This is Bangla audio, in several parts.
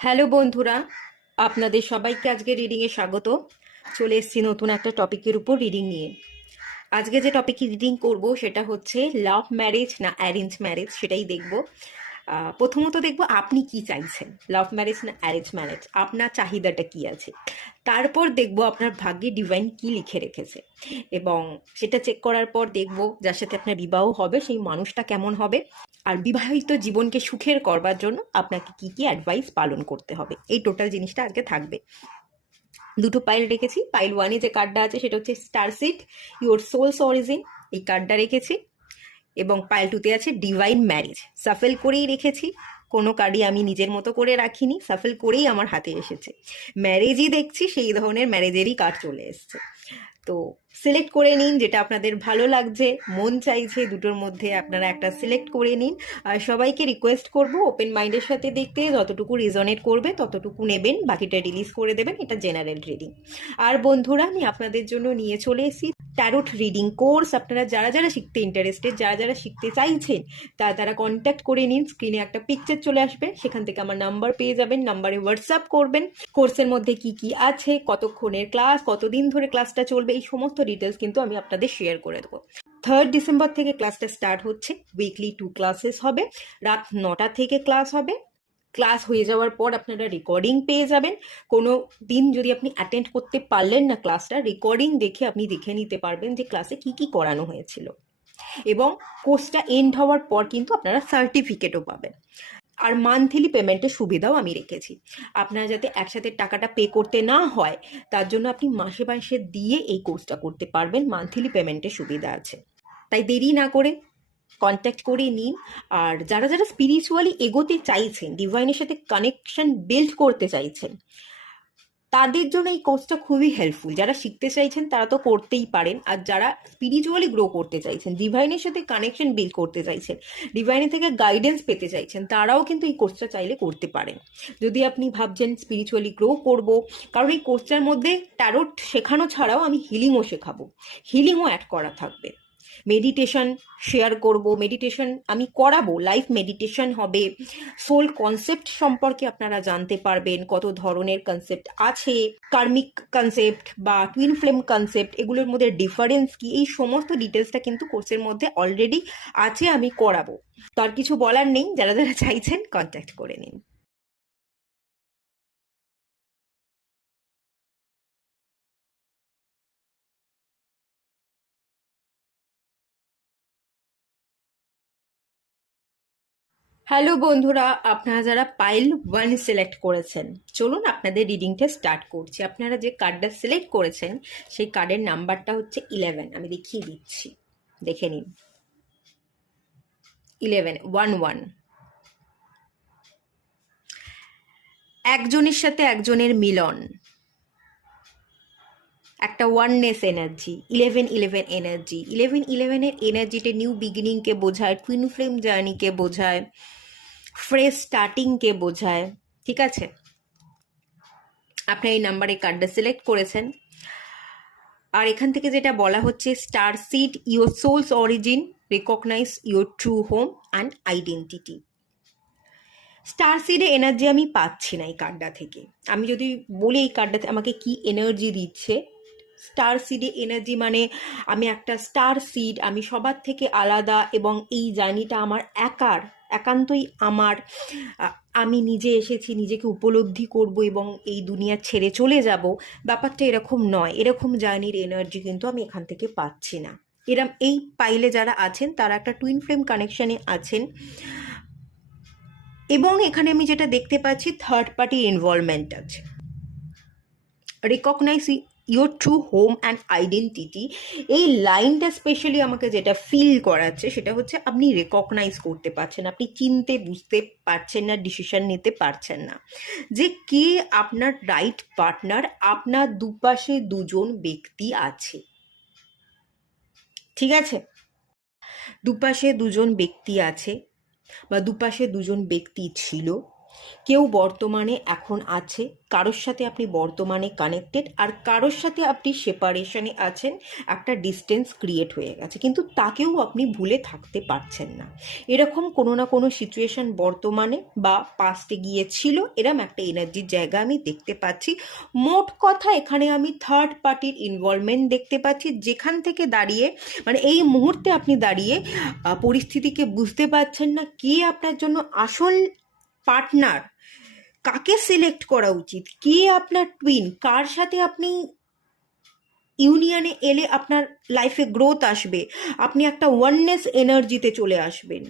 হ্যালো বন্ধুরা, আপনাদের সবাইকে আজকে রিডিংয়ে স্বাগত। চলে এসেছি নতুন একটা টপিকের উপর রিডিং নিয়ে। আজকে যে টপিকে রিডিং করব সেটা হচ্ছে লাভ ম্যারেজ না অ্যারেঞ্জ ম্যারেজ, সেটাই দেখব। প্রথমত দেখব আপনি কি চাইছেন, লাভ ম্যারেজ না অ্যারেঞ্জ ম্যারেজ, আপনার চাহিদাটা কি আছে। তারপর দেখব আপনার ভাগ্যে ডিভাইন কি লিখে রেখেছে, এবং সেটা চেক করার পর দেখব যার সাথে আপনার বিবাহ হবে সেই মানুষটা কেমন হবে, আর বিবাহিত জীবনকে সুখের করবার জন্য আপনাকে কি কি অ্যাডভাইস পালন করতে হবে। এই টোটাল জিনিসটা আজকে থাকবে। দুটো পাইল রেখেছি। পাইল ওয়ানে যে কার্ডটা আছে সেটা হচ্ছে star seed, your soul's origin, এই কার্ডটা রেখেছি। এবং পাইল টুতে আছে ডিভাইন ম্যারেজ। সাফেল করেই রেখেছি, কোনো কার্ডই আমি নিজের মতো করে রাখিনি, সাফেল করেই আমার হাতে এসেছে। ম্যারেজই দেখছি, সেই ধরনের ম্যারেজেরই কার্ড চলে এসছে। তো সিলেক্ট করে নিন যেটা আপনাদের ভালো লাগছে, মন চাইছে, দুটোর মধ্যে আপনারা একটা সিলেক্ট করে নিন। আর সবাইকে রিকোয়েস্ট করব ওপেন মাইন্ডের সাথে দেখতে, যতটুকু রিজনেট করবে ততটুকু নেবেন, বাকিটা রিলিজ করে দেবেন। এটা জেনারেল রিডিং। আর বন্ধুরা, আমি আপনাদের জন্য নিয়ে চলে এসেছি ট্যারোট রিডিং কোর্স। আপনারা যারা যারা শিখতে ইন্টারেস্টেড, যারা যারা শিখতে চাইছেন, তারা কন্ট্যাক্ট করে নিন। স্ক্রিনে একটা পিকচার চলে আসবে, সেখান থেকে আমার নাম্বার পেয়ে যাবেন, নাম্বারে হোয়াটসঅ্যাপ করবেন। কোর্সের মধ্যে কি কি আছে, কতক্ষণের ক্লাস, কতদিন ধরে ক্লাসটা চলবে, এই সমস্ত ডিটেলস কিন্তু আমি আপনাদের শেয়ার করে দেবো। 3 ডিসেম্বর থেকে ক্লাসটা স্টার্ট হচ্ছে। উইকলি 2 ক্লাসেস হবে, রাত 9টা থেকে ক্লাস হবে। ক্লাস হয়ে যাওয়ার পর আপনারা রেকর্ডিং পেয়ে যাবেন। কোনো দিন যদি আপনি অ্যাটেন্ড করতে পারলেন না ক্লাসটা, রেকর্ডিং দেখে আপনি দেখে নিতে পারবেন যে ক্লাসে কি কি করানো হয়েছিল। এবং কোর্সটা এন্ড হওয়ার পর কিন্তু আপনারা সার্টিফিকেটও পাবেন। আর মান্থলি পেমেন্টের সুবিধাও আমি রেখেছি। আপনারা যাতে একসাথে টাকাটা পে করতে না হয়, তার জন্য আপনি মাসে মাসে দিয়ে এই কোর্সটা করতে পারবেন। মান্থলি পেমেন্টের সুবিধা আছে। তাই দেরি না করে কন্ট্যাক্ট করে নিন। আর যারা যারা স্পিরিচুয়ালি এগোতে চাইছেন, ডিভাইনের সাথে কানেকশন বিল্ড করতে চাইছেন, তাদের জন্য এই কোর্সটা খুবই হেল্পফুল। যারা শিখতে চাইছেন তারা তো করতেই পারেন, আর যারা স্পিরিচুয়ালি গ্রো করতে চাইছেন, ডিভাইনের সাথে কানেকশন বিল্ড করতে চাইছেন, ডিভাইনের থেকে গাইডেন্স পেতে চাইছেন, তারাও কিন্তু এই কোর্সটা চাইলে করতে পারেন। যদি আপনি ভাবছেন স্পিরিচুয়ালি গ্রো করব, কারণ এই কোর্সটার মধ্যে ট্যারোট শেখানো ছাড়াও আমি হিলিংও শেখাবো, হিলিংও অ্যাড করা থাকবে। মেডিটেশন শেয়ার করব, মেডিটেশন আমি করাবো, লাইভ মেডিটেশন হবে। সোল কনসেপ্ট সম্পর্কে আপনারা জানতে পারবেন, কত ধরনের কনসেপ্ট আছে, কার্মিক কনসেপ্ট বা টুইন ফ্লেম কনসেপ্ট, এগুলোর মধ্যে ডিফারেন্স কি, এই সমস্ত ডিটেলসটা কিন্তু কোর্সের মধ্যে অলরেডি আছে, আমি করাবো। তার কিছু বলার নেই, যারা যারা চাইছেন কন্ট্যাক্ট করে নিন। হ্যালো বন্ধুরা, আপনারা যারা পাইল 1 সিলেক্ট করেছেন, চলুন আপনাদের রিডিংটা স্টার্ট করছি। আপনারা যে কার্ডটা সিলেক্ট করেছেন সেই কার্ডের নাম্বারটা হচ্ছে 11। আমি দেখিয়ে দিচ্ছি, দেখে নিন। 11 একজনের সাথে একজনের মিলন, একটা ওয়াননেস এনার্জি। 11 এনার্জি, 11 এনার্জিতে নিউ বিগিনিংকে বোঝায়, টুইন ফ্লেম জার্নিকে বোঝায়, ফ্রেশ স্টার্টিংকে বোঝায়। ঠিক আছে, আপনি এই নাম্বারে কার্ডটা সিলেক্ট করেছেন। আর এখান থেকে যেটা বলা হচ্ছে, star seed, your soul's origin, recognize your true home and identity. Star সিডে এনার্জি আমি পাচ্ছি না এই কার্ডটা থেকে। আমি যদি বলি এই কার্ডটাতে আমাকে কি এনার্জি দিচ্ছে, স্টার সিডে এনার্জি মানে আমি একটা স্টার সিড, আমি সবার থেকে আলাদা, এবং এই জার্নিটা আমার একান্তই আমার। আমি নিজে এসেছি, নিজেকে উপলব্ধি করব এবং এই দুনিয়া ছেড়ে চলে যাব, ব্যাপারটা এরকম নয়। এরকম জার্নির এনার্জি কিন্তু আমি এখান থেকে পাচ্ছি না। এরম এই পাইলে যারা আছেন তারা একটা টুইন ফ্লেম কানেকশানে আছেন। এবং এখানে আমি যেটা দেখতে পাচ্ছি, থার্ড পার্টি ইনভলভমেন্ট আছে। Recognise your true home and identity, এই লাইনটা স্পেশালি আমাকে যেটা ফিল করাচ্ছে সেটা হচ্ছে আপনি রেকগনাইজ করতে পারছেন, আপনি চিনতে বুঝতে পারছেন না, ডিসিশন নিতে পারছেন না যে কে আপনার রাইট পার্টনার। আপনার দুপাশে দুজন ব্যক্তি আছে, ঠিক আছে? দুপাশে দুজন ব্যক্তি আছে বা দুপাশে দুজন ব্যক্তি ছিল। কেউ বর্তমানে এখন আছে, কারোর সাথে আপনি বর্তমানে কানেক্টেড, আর কারোর সাথে আপনি সেপারেশনে আছেন, একটা ডিস্টেন্স ক্রিয়েট হয়ে গেছে, কিন্তু তাকেও আপনি ভুলে থাকতে পারছেন না। এরকম কোনো না কোনো সিচুয়েশন বর্তমানে বা পাস্টে গিয়েছিল, এরম একটা এনার্জির জায়গা আমি দেখতে পাচ্ছি। মোট কথা এখানে আমি থার্ড পার্টির ইনভলভমেন্ট দেখতে পাচ্ছি, যেখান থেকে দাঁড়িয়ে মানে এই মুহূর্তে আপনি দাঁড়িয়ে পরিস্থিতিকে বুঝতে পারছেন না কে আপনার জন্য আসল পার্টনার, কাকে সিলেক্ট করা উচিত, কে আপনার টুইন, কার সাথে আপনি ইউনিয়নে এলে আপনার লাইফে গ্রোথ আসবে, আপনি একটা ওয়াননেস এনার্জিতে চলে আসবেন,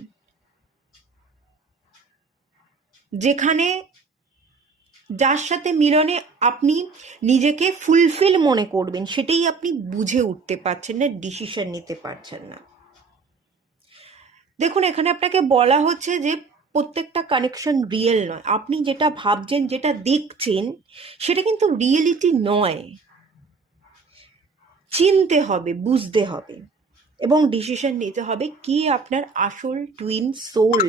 যেখানে যার সাথে মিলনে আপনি নিজেকে ফুলফিল মনে করবেন, সেটাই আপনি বুঝে উঠতে পারছেন না, ডিসিশন নিতে পারছেন না। দেখুন, এখানে আপনাকে বলা হচ্ছে যে প্রত্যেকটা কানেকশন রিয়েল নয়, আপনি যেটা ভাবছেন, যেটা দেখছেন, সেটা কিন্তু রিয়েলিটি নয়। চিনতে হবে, বুঝতে হবে এবং ডিসিশন নিতে হবে কে আপনার আসল টুইন সোল,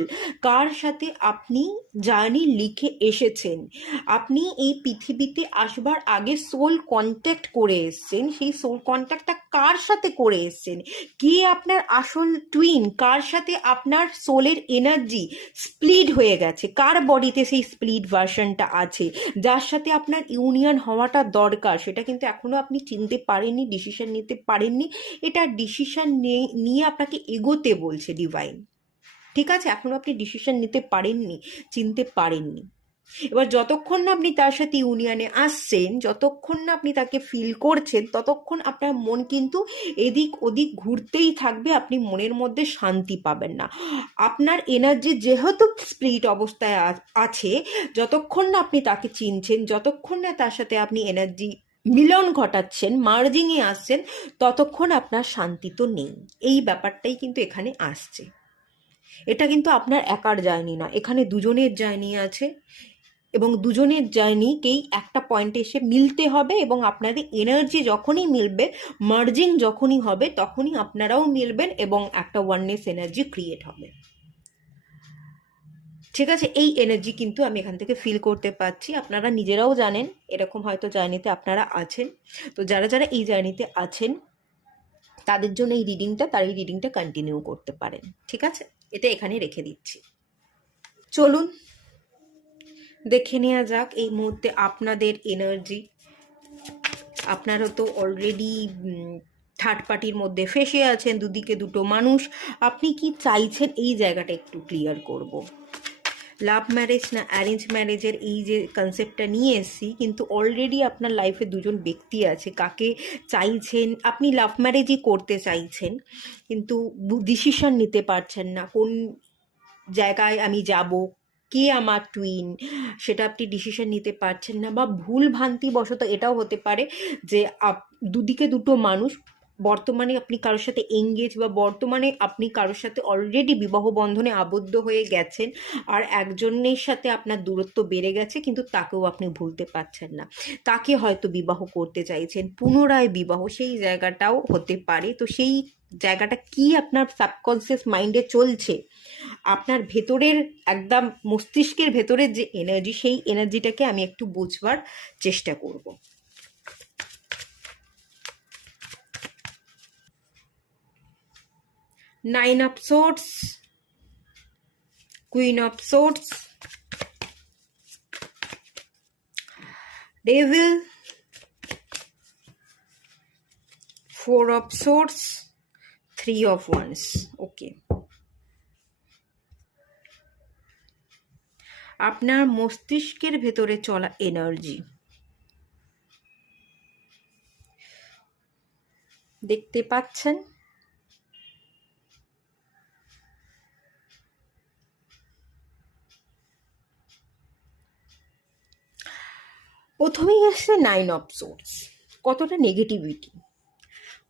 কার সাথে আপনি জার্নি লিখে এসেছেন। আপনি এই পৃথিবীতে আসবার আগে সোল কন্ট্যাক্ট করে এসেছেন, সেই সোল কন্ট্যাক্টটা কার সাথে করে এসেছেন, কে আপনার আসল টুইন, কার সাথে আপনার সোলের এনার্জি স্প্লিট হয়ে গেছে, কার বডিতে সেই স্প্লিট ভার্সনটা আছে, যার সাথে আপনার ইউনিয়ন হওয়াটা দরকার, সেটা কিন্তু এখনো আপনি চিনতে পারেননি, ডিসিশন নিতে পারেননি। এটা ডিসিশন নিয়ে আপনাকে এগোতে বলছে ডিভাইন, ঠিক আছে? এখনো আপনি ডিসিশন নিতে পারেননি, চিনতে পারেননি। এবার যতক্ষণ না আপনি তার সাথে ইউনিয়নে আসছেন, যতক্ষণ না আপনি তাকে ফিল করছেন, ততক্ষণ আপনার মন কিন্তু এদিক ওদিক ঘুরতেই থাকবে, আপনি মনের মধ্যে শান্তি পাবেন না। আপনার এনার্জি যেহেতু স্পিরিট অবস্থায় আছে, যতক্ষণ না আপনি তাকে চিনছেন, যতক্ষণ না তার সাথে আপনি এনার্জি মিলন ঘটাচ্ছেন, মার্জিংয়ে আসছেন, ততক্ষণ আপনার শান্তি তো নেই। এই ব্যাপারটাই কিন্তু এখানে আসছে। এটা কিন্তু আপনার একার জার্নি না, এখানে দুজনের জার্নি আছে, এবং দুজনের জার্নিকেই একটা পয়েন্টে এসে মিলতে হবে, এবং আপনাদের এনার্জি যখনই মিলবে, মার্জিং যখনই হবে, তখনই আপনারাও মিলবেন এবং একটা ওয়াননেস এনার্জি ক্রিয়েট হবে। ঠিক আছে? এই এনার্জি কিন্তু আমি এখান থেকে ফিল করতে পারছি। আপনারা নিজেরাও জানেন এরকম হয়তো জার্নিতে আপনারা আছেন। তো যারা যারা এই জার্নিতে আছেন, তাদের জন্য এই রিডিংটা কন্টিনিউ করতে পারেন। ঠিক আছে? এটা এখানে রেখে দিচ্ছি। চলুন দেখে নেওয়া যাক এই মুহূর্তে আপনাদের এনার্জি। আপনারা তো অলরেডি থার্ড পার্টির মধ্যে ফেসে আছেন, দুদিকে দুটো মানুষ। আপনি কি চাইছেন, এই জায়গাটা একটু ক্লিয়ার করব। লাভ ম্যারেজ না অ্যারেঞ্জ ম্যারেজের এই যে কনসেপ্টটা নিয়ে এসেছি, কিন্তু অলরেডি আপনার লাইফে দুজন ব্যক্তি আছে, কাকে চাইছেন, আপনি লাভ ম্যারেজই করতে চাইছেন, কিন্তু ডিসিশন নিতে পারছেন না কোন জায়গায় আমি যাব, কে আমার টুইন, সেটা আপনি ডিসিশন নিতে পারছেন না, বা ভুল ভ্রান্তি বশত এটাও হতে পারে যে দুদিকে দুটো মানুষ, বর্তমানে আপনি কারোর সাথে এঙ্গেজ, বা বর্তমানে আপনি কারোর সাথে অলরেডি বিবাহ বন্ধনে আবদ্ধ হয়ে গেছেন, আর একজনের সাথে আপনার দূরত্ব বেড়ে গেছে, কিন্তু তাকেও আপনি ভুলতে পারছেন না, তাকে হয়তো বিবাহ করতে চাইছেন, পুনরায় বিবাহ, সেই জায়গাটাও হতে পারে। তো সেই জায়গাটা কি আপনার সাবকনসিয়াস মাইন্ডে চলছে, আপনার ভেতরের একদম মস্তিষ্কের ভেতরের যে এনার্জি, সেই এনার্জিটাকে আমি একটু বুঝবার চেষ্টা করব। Nine of swords, queen of swords, devil, four of swords, three of wands. Okay, আপনার মস্তিষ্কের ভেতরে চলা এনার্জি দেখতে পাচ্ছেন। প্রথমেই আসছে নাইন অফ সোর্ডস, কতটা নেগেটিভিটি,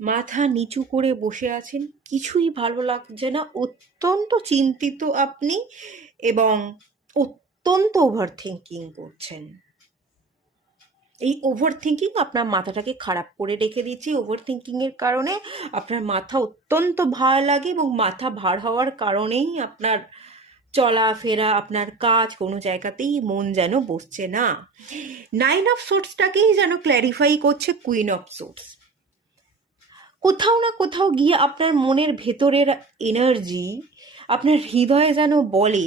মাথা নিচু করে বসে আছেন, কিছুই ভালো লাগছে না, অত্যন্ত চিন্তিত আপনি, এবং অত্যন্ত ওভার থিঙ্কিং করছেন। এই ওভার থিঙ্কিং আপনার মাথাটাকে খারাপ করে রেখে দিচ্ছে। ওভার থিঙ্কিংয়ের কারণে আপনার মাথা অত্যন্ত ভার লাগে, এবং মাথা ভার হওয়ার কারণেই আপনার চলাফেরা, আপনার কাজ, কোনো জায়গাতেই মন যেন বসছে না। 9 অফ সোর্সটাকেই যেন ক্ল্যারিফাই করছে কুইন অফ সোর্স। কোথাও না কোথাও গিয়ে আপনার মনের ভেতরের এনার্জি, আপনার হৃদয়ে যেন বলে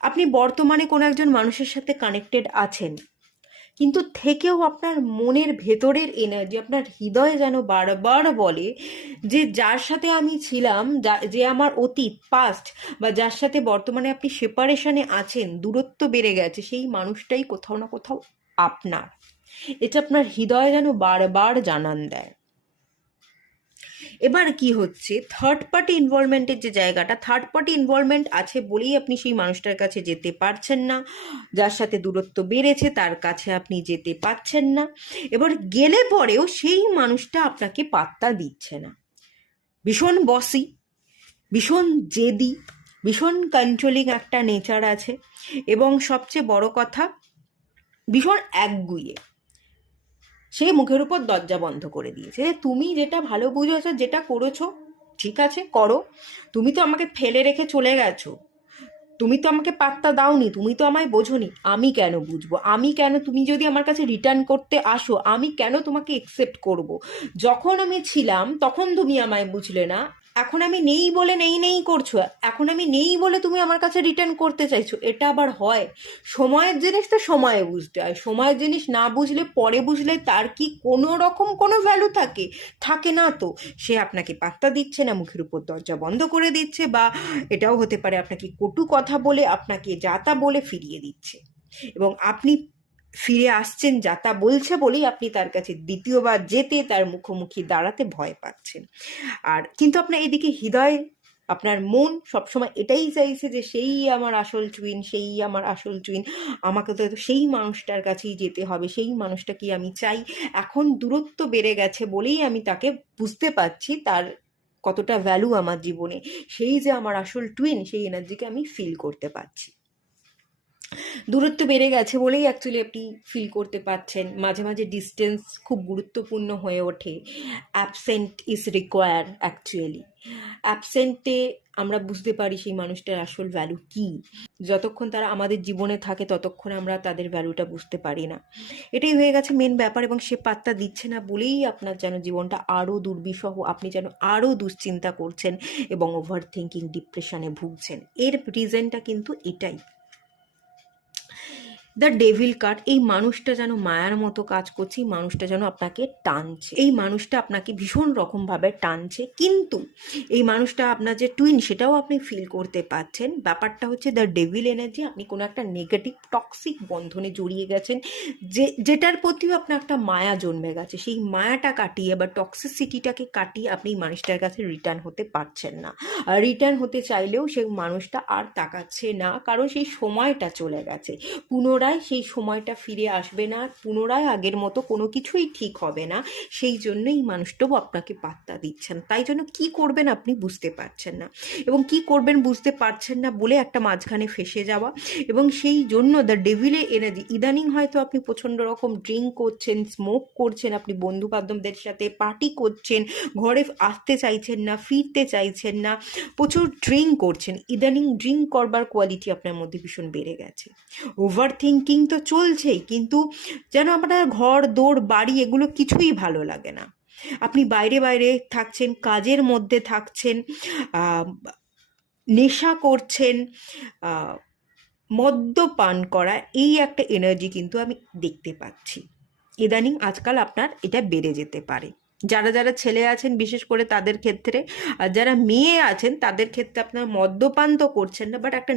আপনি বর্তমানে কোনো একজন মানুষের সাথে কানেক্টেড আছেন, কিন্তু থেকেও আপনার মনের ভেতরের এনার্জি, আপনার হৃদয়ে যেন বারবার বলে যে যার সাথে আমি ছিলাম, যে আমার অতীত পাস্ট, বা যার সাথে বর্তমানে আপনি সেপারেশনে আছেন, দূরত্ব বেড়ে গেছে, সেই মানুষটাই কোথাও না কোথাও আপনার। এটা আপনার হৃদয়ে যেন বারবার জানান দেয়। এবার কি হচ্ছে, থার্ড পার্টি ইনভলভমেন্টের যে জায়গাটা, থার্ড পার্টি ইনভলভমেন্ট আছে বলেই আপনি সেই মানুষটার কাছে যেতে পারছেন না, যার সাথে দূরত্ব বেড়েছে তার কাছে আপনি যেতে পারছেন না। এবার গেলে পরেও সেই মানুষটা আপনাকে পাত্তা দিচ্ছে না, ভীষণ বসি, ভীষণ জেদি, ভীষণ কন্ট্রোলিং একটা নেচার আছে, এবং সবচেয়ে বড় কথা ভীষণ একগুঁয়ে। সে মুখের উপর দরজা বন্ধ করে দিয়েছে যে তুমি যেটা ভালো বুঝেছো, যেটা করেছো ঠিক আছে করো, তুমি তো আমাকে ফেলে রেখে চলে গেছো, তুমি তো আমাকে পাত্তা দাওনি, তুমি তো আমায় বোঝোনি, আমি কেন বুঝবো, আমি কেন, তুমি যদি আমার কাছে রিটার্ন করতে আসো আমি কেন তোমাকে একসেপ্ট করব? যখন আমি ছিলাম তখন তুমি আমায় বুঝলে না, এখন আমি নেই বলে নেই নেই করছো, এখন আমি নেই বলে তুমি আমার কাছে রিটার্ন করতে চাইছো। এটা আবার হয়? সময়ের জিনিস তো সময়ে বুঝতে হয়, সময়ের জিনিস না বুঝলে পরে বুঝলে তার কি কোনো রকম কোনো ভ্যালু থাকে? থাকে না তো। সে আপনাকে পাত্তা দিচ্ছে না, মুখের উপর দরজা বন্ধ করে দিচ্ছে, বা এটাও হতে পারে আপনাকে কটু কথা বলে, আপনাকে যাতা বলে ফিরিয়ে দিচ্ছে, এবং আপনি ফিরে আসছেন যাতা বলছে বলেই আপনি তার কাছে দ্বিতীয়বার যেতে, তার মুখোমুখি দাঁড়াতে ভয় পাচ্ছেন। আর কিন্তু আপনার এদিকে হৃদয়, আপনার মন সবসময় এটাই চাইছে যে সেই আমার আসল টুইন, সেই আমার আসল টুইন, আমাকে তো সেই মানুষটার কাছেই যেতে হবে, সেই মানুষটাকেই আমি চাই। এখন দূরত্ব বেড়ে গেছে বলেই আমি তাকে বুঝতে পারছি তার কতটা ভ্যালু আমার জীবনে, সেই যে আমার আসল টুইন, সেই এনার্জিকে আমি ফিল করতে পারছি। দূরত্ব বেড়ে গেছে বলেই অ্যাকচুয়ালি আপনি ফিল করতে পারছেন, মাঝে মাঝে ডিস্টেন্স খুব গুরুত্বপূর্ণ হয়ে ওঠে, অ্যাবসেন্ট ইজ রিকোয়ার অ্যাকচুয়ালি। অ্যাবসেন্টে আমরা বুঝতে পারি সেই মানুষটার আসল ভ্যালু কী। যতক্ষণ তারা আমাদের জীবনে থাকে ততক্ষণ আমরা তাদের ভ্যালুটা বুঝতে পারি না। এটাই হয়ে গেছে মেন ব্যাপার, এবং সে পাত্তা দিচ্ছে না বলেই আপনার যেন জীবনটা আরও দুর্বিষহ, আপনি যেন আরও দুশ্চিন্তা করছেন এবং ওভার থিঙ্কিং, ডিপ্রেশনে ভুগছেন। এর রিজনটা কিন্তু এটাই। দ্য ডেভিল কার্ড, এই মানুষটা যেন মায়ার মতো কাজ করছে, এই মানুষটা যেন আপনাকে টানছে, এই মানুষটা আপনাকে ভীষণ রকমভাবে টানছে, কিন্তু এই মানুষটা আপনার যে টুইন সেটাও আপনি ফিল করতে পারছেন। ব্যাপারটা হচ্ছে দ্য ডেভিল এনার্জি, আপনি কোনো একটা নেগেটিভ টক্সিক বন্ধনে জড়িয়ে গেছেন, যেটার প্রতিও আপনার একটা মায়া জন্মে গেছে, সেই মায়াটা কাটিয়ে বা টক্সিসিটিটাকে কাটিয়ে আপনি এই মানুষটার কাছে রিটার্ন হতে পারছেন না। আর রিটার্ন হতে চাইলেও সেই মানুষটা আর তাকাচ্ছে না, কারণ সেই সময়টা চলে গেছে, পুনরায় সেই সময়টা ফিরে আসবে না, পুনরায় আগের মতো কোনো কিছুই ঠিক হবে না। সেই জন্যই মানুষটাও আপনাকে পাত্তা দিচ্ছেন, তাই জন্য কি করবেন আপনি বুঝতে পারছেন না, এবং কি করবেন বুঝতে পারছেন না বলে একটা মাঝখানে ফেসে যাওয়া। এবং সেই জন্য দ্য ডেভিলের এনার্জি, ইদানিং হয়তো আপনি প্রচণ্ড রকম ড্রিঙ্ক করছেন, স্মোক করছেন, আপনি বন্ধু বান্ধবদের সাথে পার্টি করছেন, ঘরে আসতে চাইছেন না, ফিরতে চাইছেন না, প্রচুর ড্রিঙ্ক করছেন, ইদানিং ড্রিঙ্ক করবার কোয়ালিটি আপনার মধ্যে ভীষণ বেড়ে গেছে। ওভার থিঙ্কিং তো চলছেই, কিন্তু যেন আপনার ঘর দৌড় বাড়ি এগুলো কিছুই ভালো লাগে না, আপনি বাইরে বাইরে থাকছেন, কাজের মধ্যে থাকছেন, নেশা করছেন, মদ্যপান করা, এই একটা এনার্জি কিন্তু আমি দেখতে পাচ্ছি ইদানিং। আজকাল আপনার এটা বেড়ে যেতে পারে, যারা যারা ছেলে আছেন বিশেষ করে তাদের ক্ষেত্রে, আর যারা মেয়ে আছেন তাদের ক্ষেত্রে আপনার মদ্যপান তো করছেন না, বাট একটা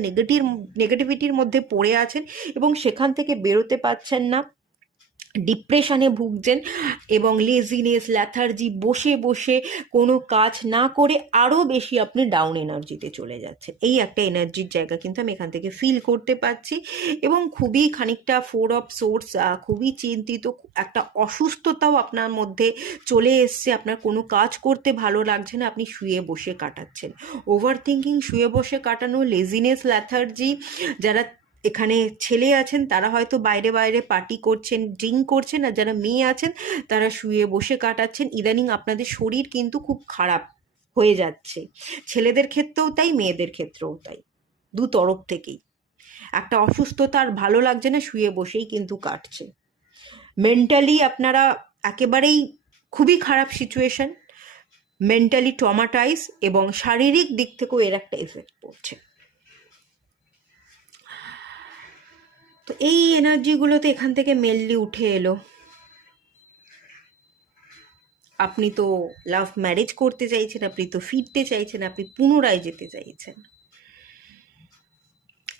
নেগেটিভিটির মধ্যে পড়ে আছেন এবং সেখান থেকে বেরোতে পারছেন না, ডিপ্রেশনে ভুগছেন, এবং লেজিনেস, ল্যাথার্জি, বসে বসে কোনো কাজ না করে আরও বেশি আপনি ডাউন এনার্জিতে চলে যাচ্ছেন। এই একটা এনার্জির জায়গা কিন্তু আমি এখান থেকে ফিল করতে পারছি, এবং খুবই খানিকটা 4 অফ সোর্স, খুবই চিন্তিত, একটা অসুস্থতাও আপনার মধ্যে চলে এসছে, আপনার কোনো কাজ করতে ভালো লাগছে না, আপনি শুয়ে বসে কাটাচ্ছেন, ওভার থিঙ্কিং, শুয়ে বসে কাটানো, লেজিনেস, ল্যাথার্জি। যারা এখানে ছেলে আছেন তারা হয়তো বাইরে বাইরে পার্টি করছেন, ড্রিঙ্ক করছেন, আর যারা মেয়ে আছেন তারা শুয়ে বসে কাটাচ্ছেন। ইদানিং আপনাদের শরীর কিন্তু খুব খারাপ হয়ে যাচ্ছে। ছেলেদের ক্ষেত্রেও তাই, মেয়েদের ক্ষেত্রেও তাই, দু তরফ থেকেই। একটা অসুস্থতা আর ভালো লাগছে না, শুয়ে বসেই কিন্তু কাটছে। মেন্টালি আপনারা একেবারেই খুবই খারাপ সিচুয়েশন, মেন্টালি ট্রমাটাইজ, এবং শারীরিক দিক থেকেও এর একটা এফেক্ট পড়ছে। তো এই এনার্জিগুলো তো এখান থেকে মেনলি উঠে এলো। আপনি তো লাভ ম্যারেজ করতে চাইছেন, আপনি তো ফিরতে চাইছেন, আপনি পুনরায় যেতে চাইছেন।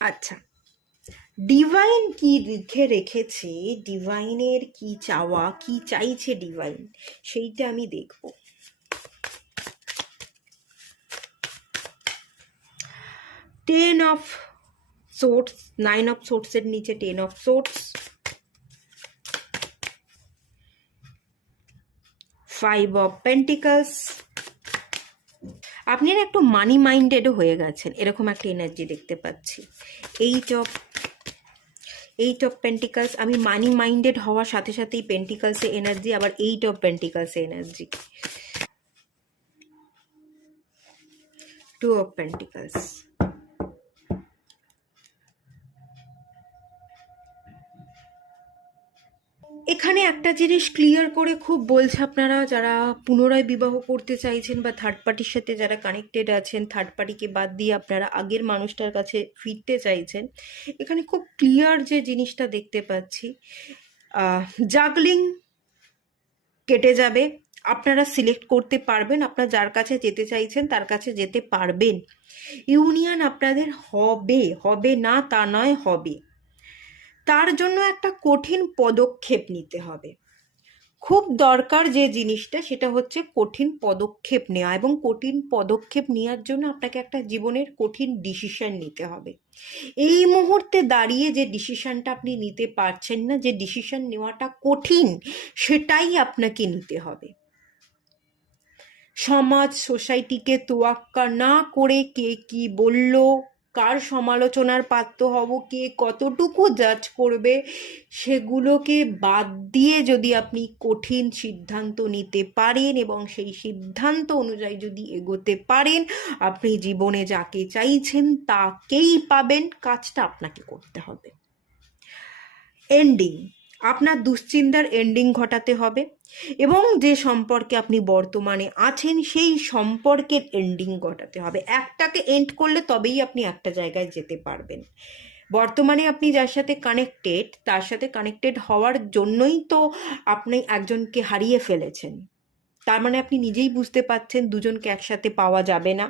আচ্ছা, ডিভাইন কি লিখে রেখেছে, ডিভাইনের কি চাওয়া, কি চাইছে ডিভাইন, সেইটা আমি দেখব। 10 অফ সোর্টস, 9 অফ সোর্টসের নিচে 10 অফ সোর্টস, 5 অফ পেন্টিকলস। আপনি না একটু মানি মাইন্ডেডও হয়ে গেছেন, এরকম একটা এনার্জি দেখতে পাচ্ছি। 8 অফ পেন্টিকলস, আমি মানি মাইন্ডেড হওয়ার সাথে সাথেই পেন্টিকলসে এনার্জি, আবার 8 অফ পেন্টিকলসে এনার্জি, 2 অফ পেন্টিকলস। এখানে একটা জিনিস ক্লিয়ার করে খুব বলছে, আপনারা যারা পুনরায় বিবাহ করতে চাইছেন বা থার্ড পার্টির সাথে যারা কানেক্টেড আছেন, থার্ড পার্টিকে বাদ দিয়ে আপনারা আগের মানুষটার কাছে ফিরতে চাইছেন, এখানে খুব ক্লিয়ার যে জিনিসটা দেখতে পাচ্ছি, জাগলিং কেটে যাবে। আপনারা সিলেক্ট করতে পারবেন, আপনারা যার কাছে যেতে চাইছেন তার কাছে যেতে পারবেন। ইউনিয়ন আপনাদের হবে, হবে না তা নয়, হবে। তার জন্য একটা কঠিন পদক্ষেপ নিতে হবে। খুব দরকার যে জিনিসটা, সেটা হচ্ছে কঠিন পদক্ষেপ নেওয়া, এবং কঠিন পদক্ষেপ নেওয়ার জন্য আপনাকে একটা জীবনের কঠিন ডিসিশন নিতে হবে। এই মুহূর্তে দাঁড়িয়ে যে ডিসিশনটা আপনি নিতে পারছেন না, যে ডিসিশন নেওয়াটা কঠিন, সেটাই আপনাকে নিতে হবে। সমাজ সোসাইটিকে তোয়াক্কা না করে, কে কি বলল, কার সমালোচনার পাত্র হব, কে কতটুকু জাজ করবে, সেগুলোকে বাদ দিয়ে যদি আপনি কঠিন সিদ্ধান্ত নিতে পারেন এবং সেই সিদ্ধান্ত অনুযায়ী যদি এগোতে পারেন, আপনি জীবনে যাকে চাইছেন তাকেই পাবেন। কাজটা আপনাকে করতে হবে। এন্ডিং, আপনার দুশ্চিন্তার এন্ডিং ঘটাতে হবে, এবং যে সম্পর্কে আপনি বর্তমানে আছেন সেই সম্পর্কের এন্ডিং ঘটাতে হবে। একটাকে এন্ড করলে তবেই আপনি একটা জায়গায় যেতে পারবেন। বর্তমানে আপনি যার সাথে কানেক্টেড, তার সাথে কানেক্টেড হওয়ার জন্যই তো আপনি একজনকে হারিয়ে ফেলেছেন। তার মানে আপনি নিজেই বুঝতে পারছেন দুজনকে একসাথে পাওয়া যাবে না।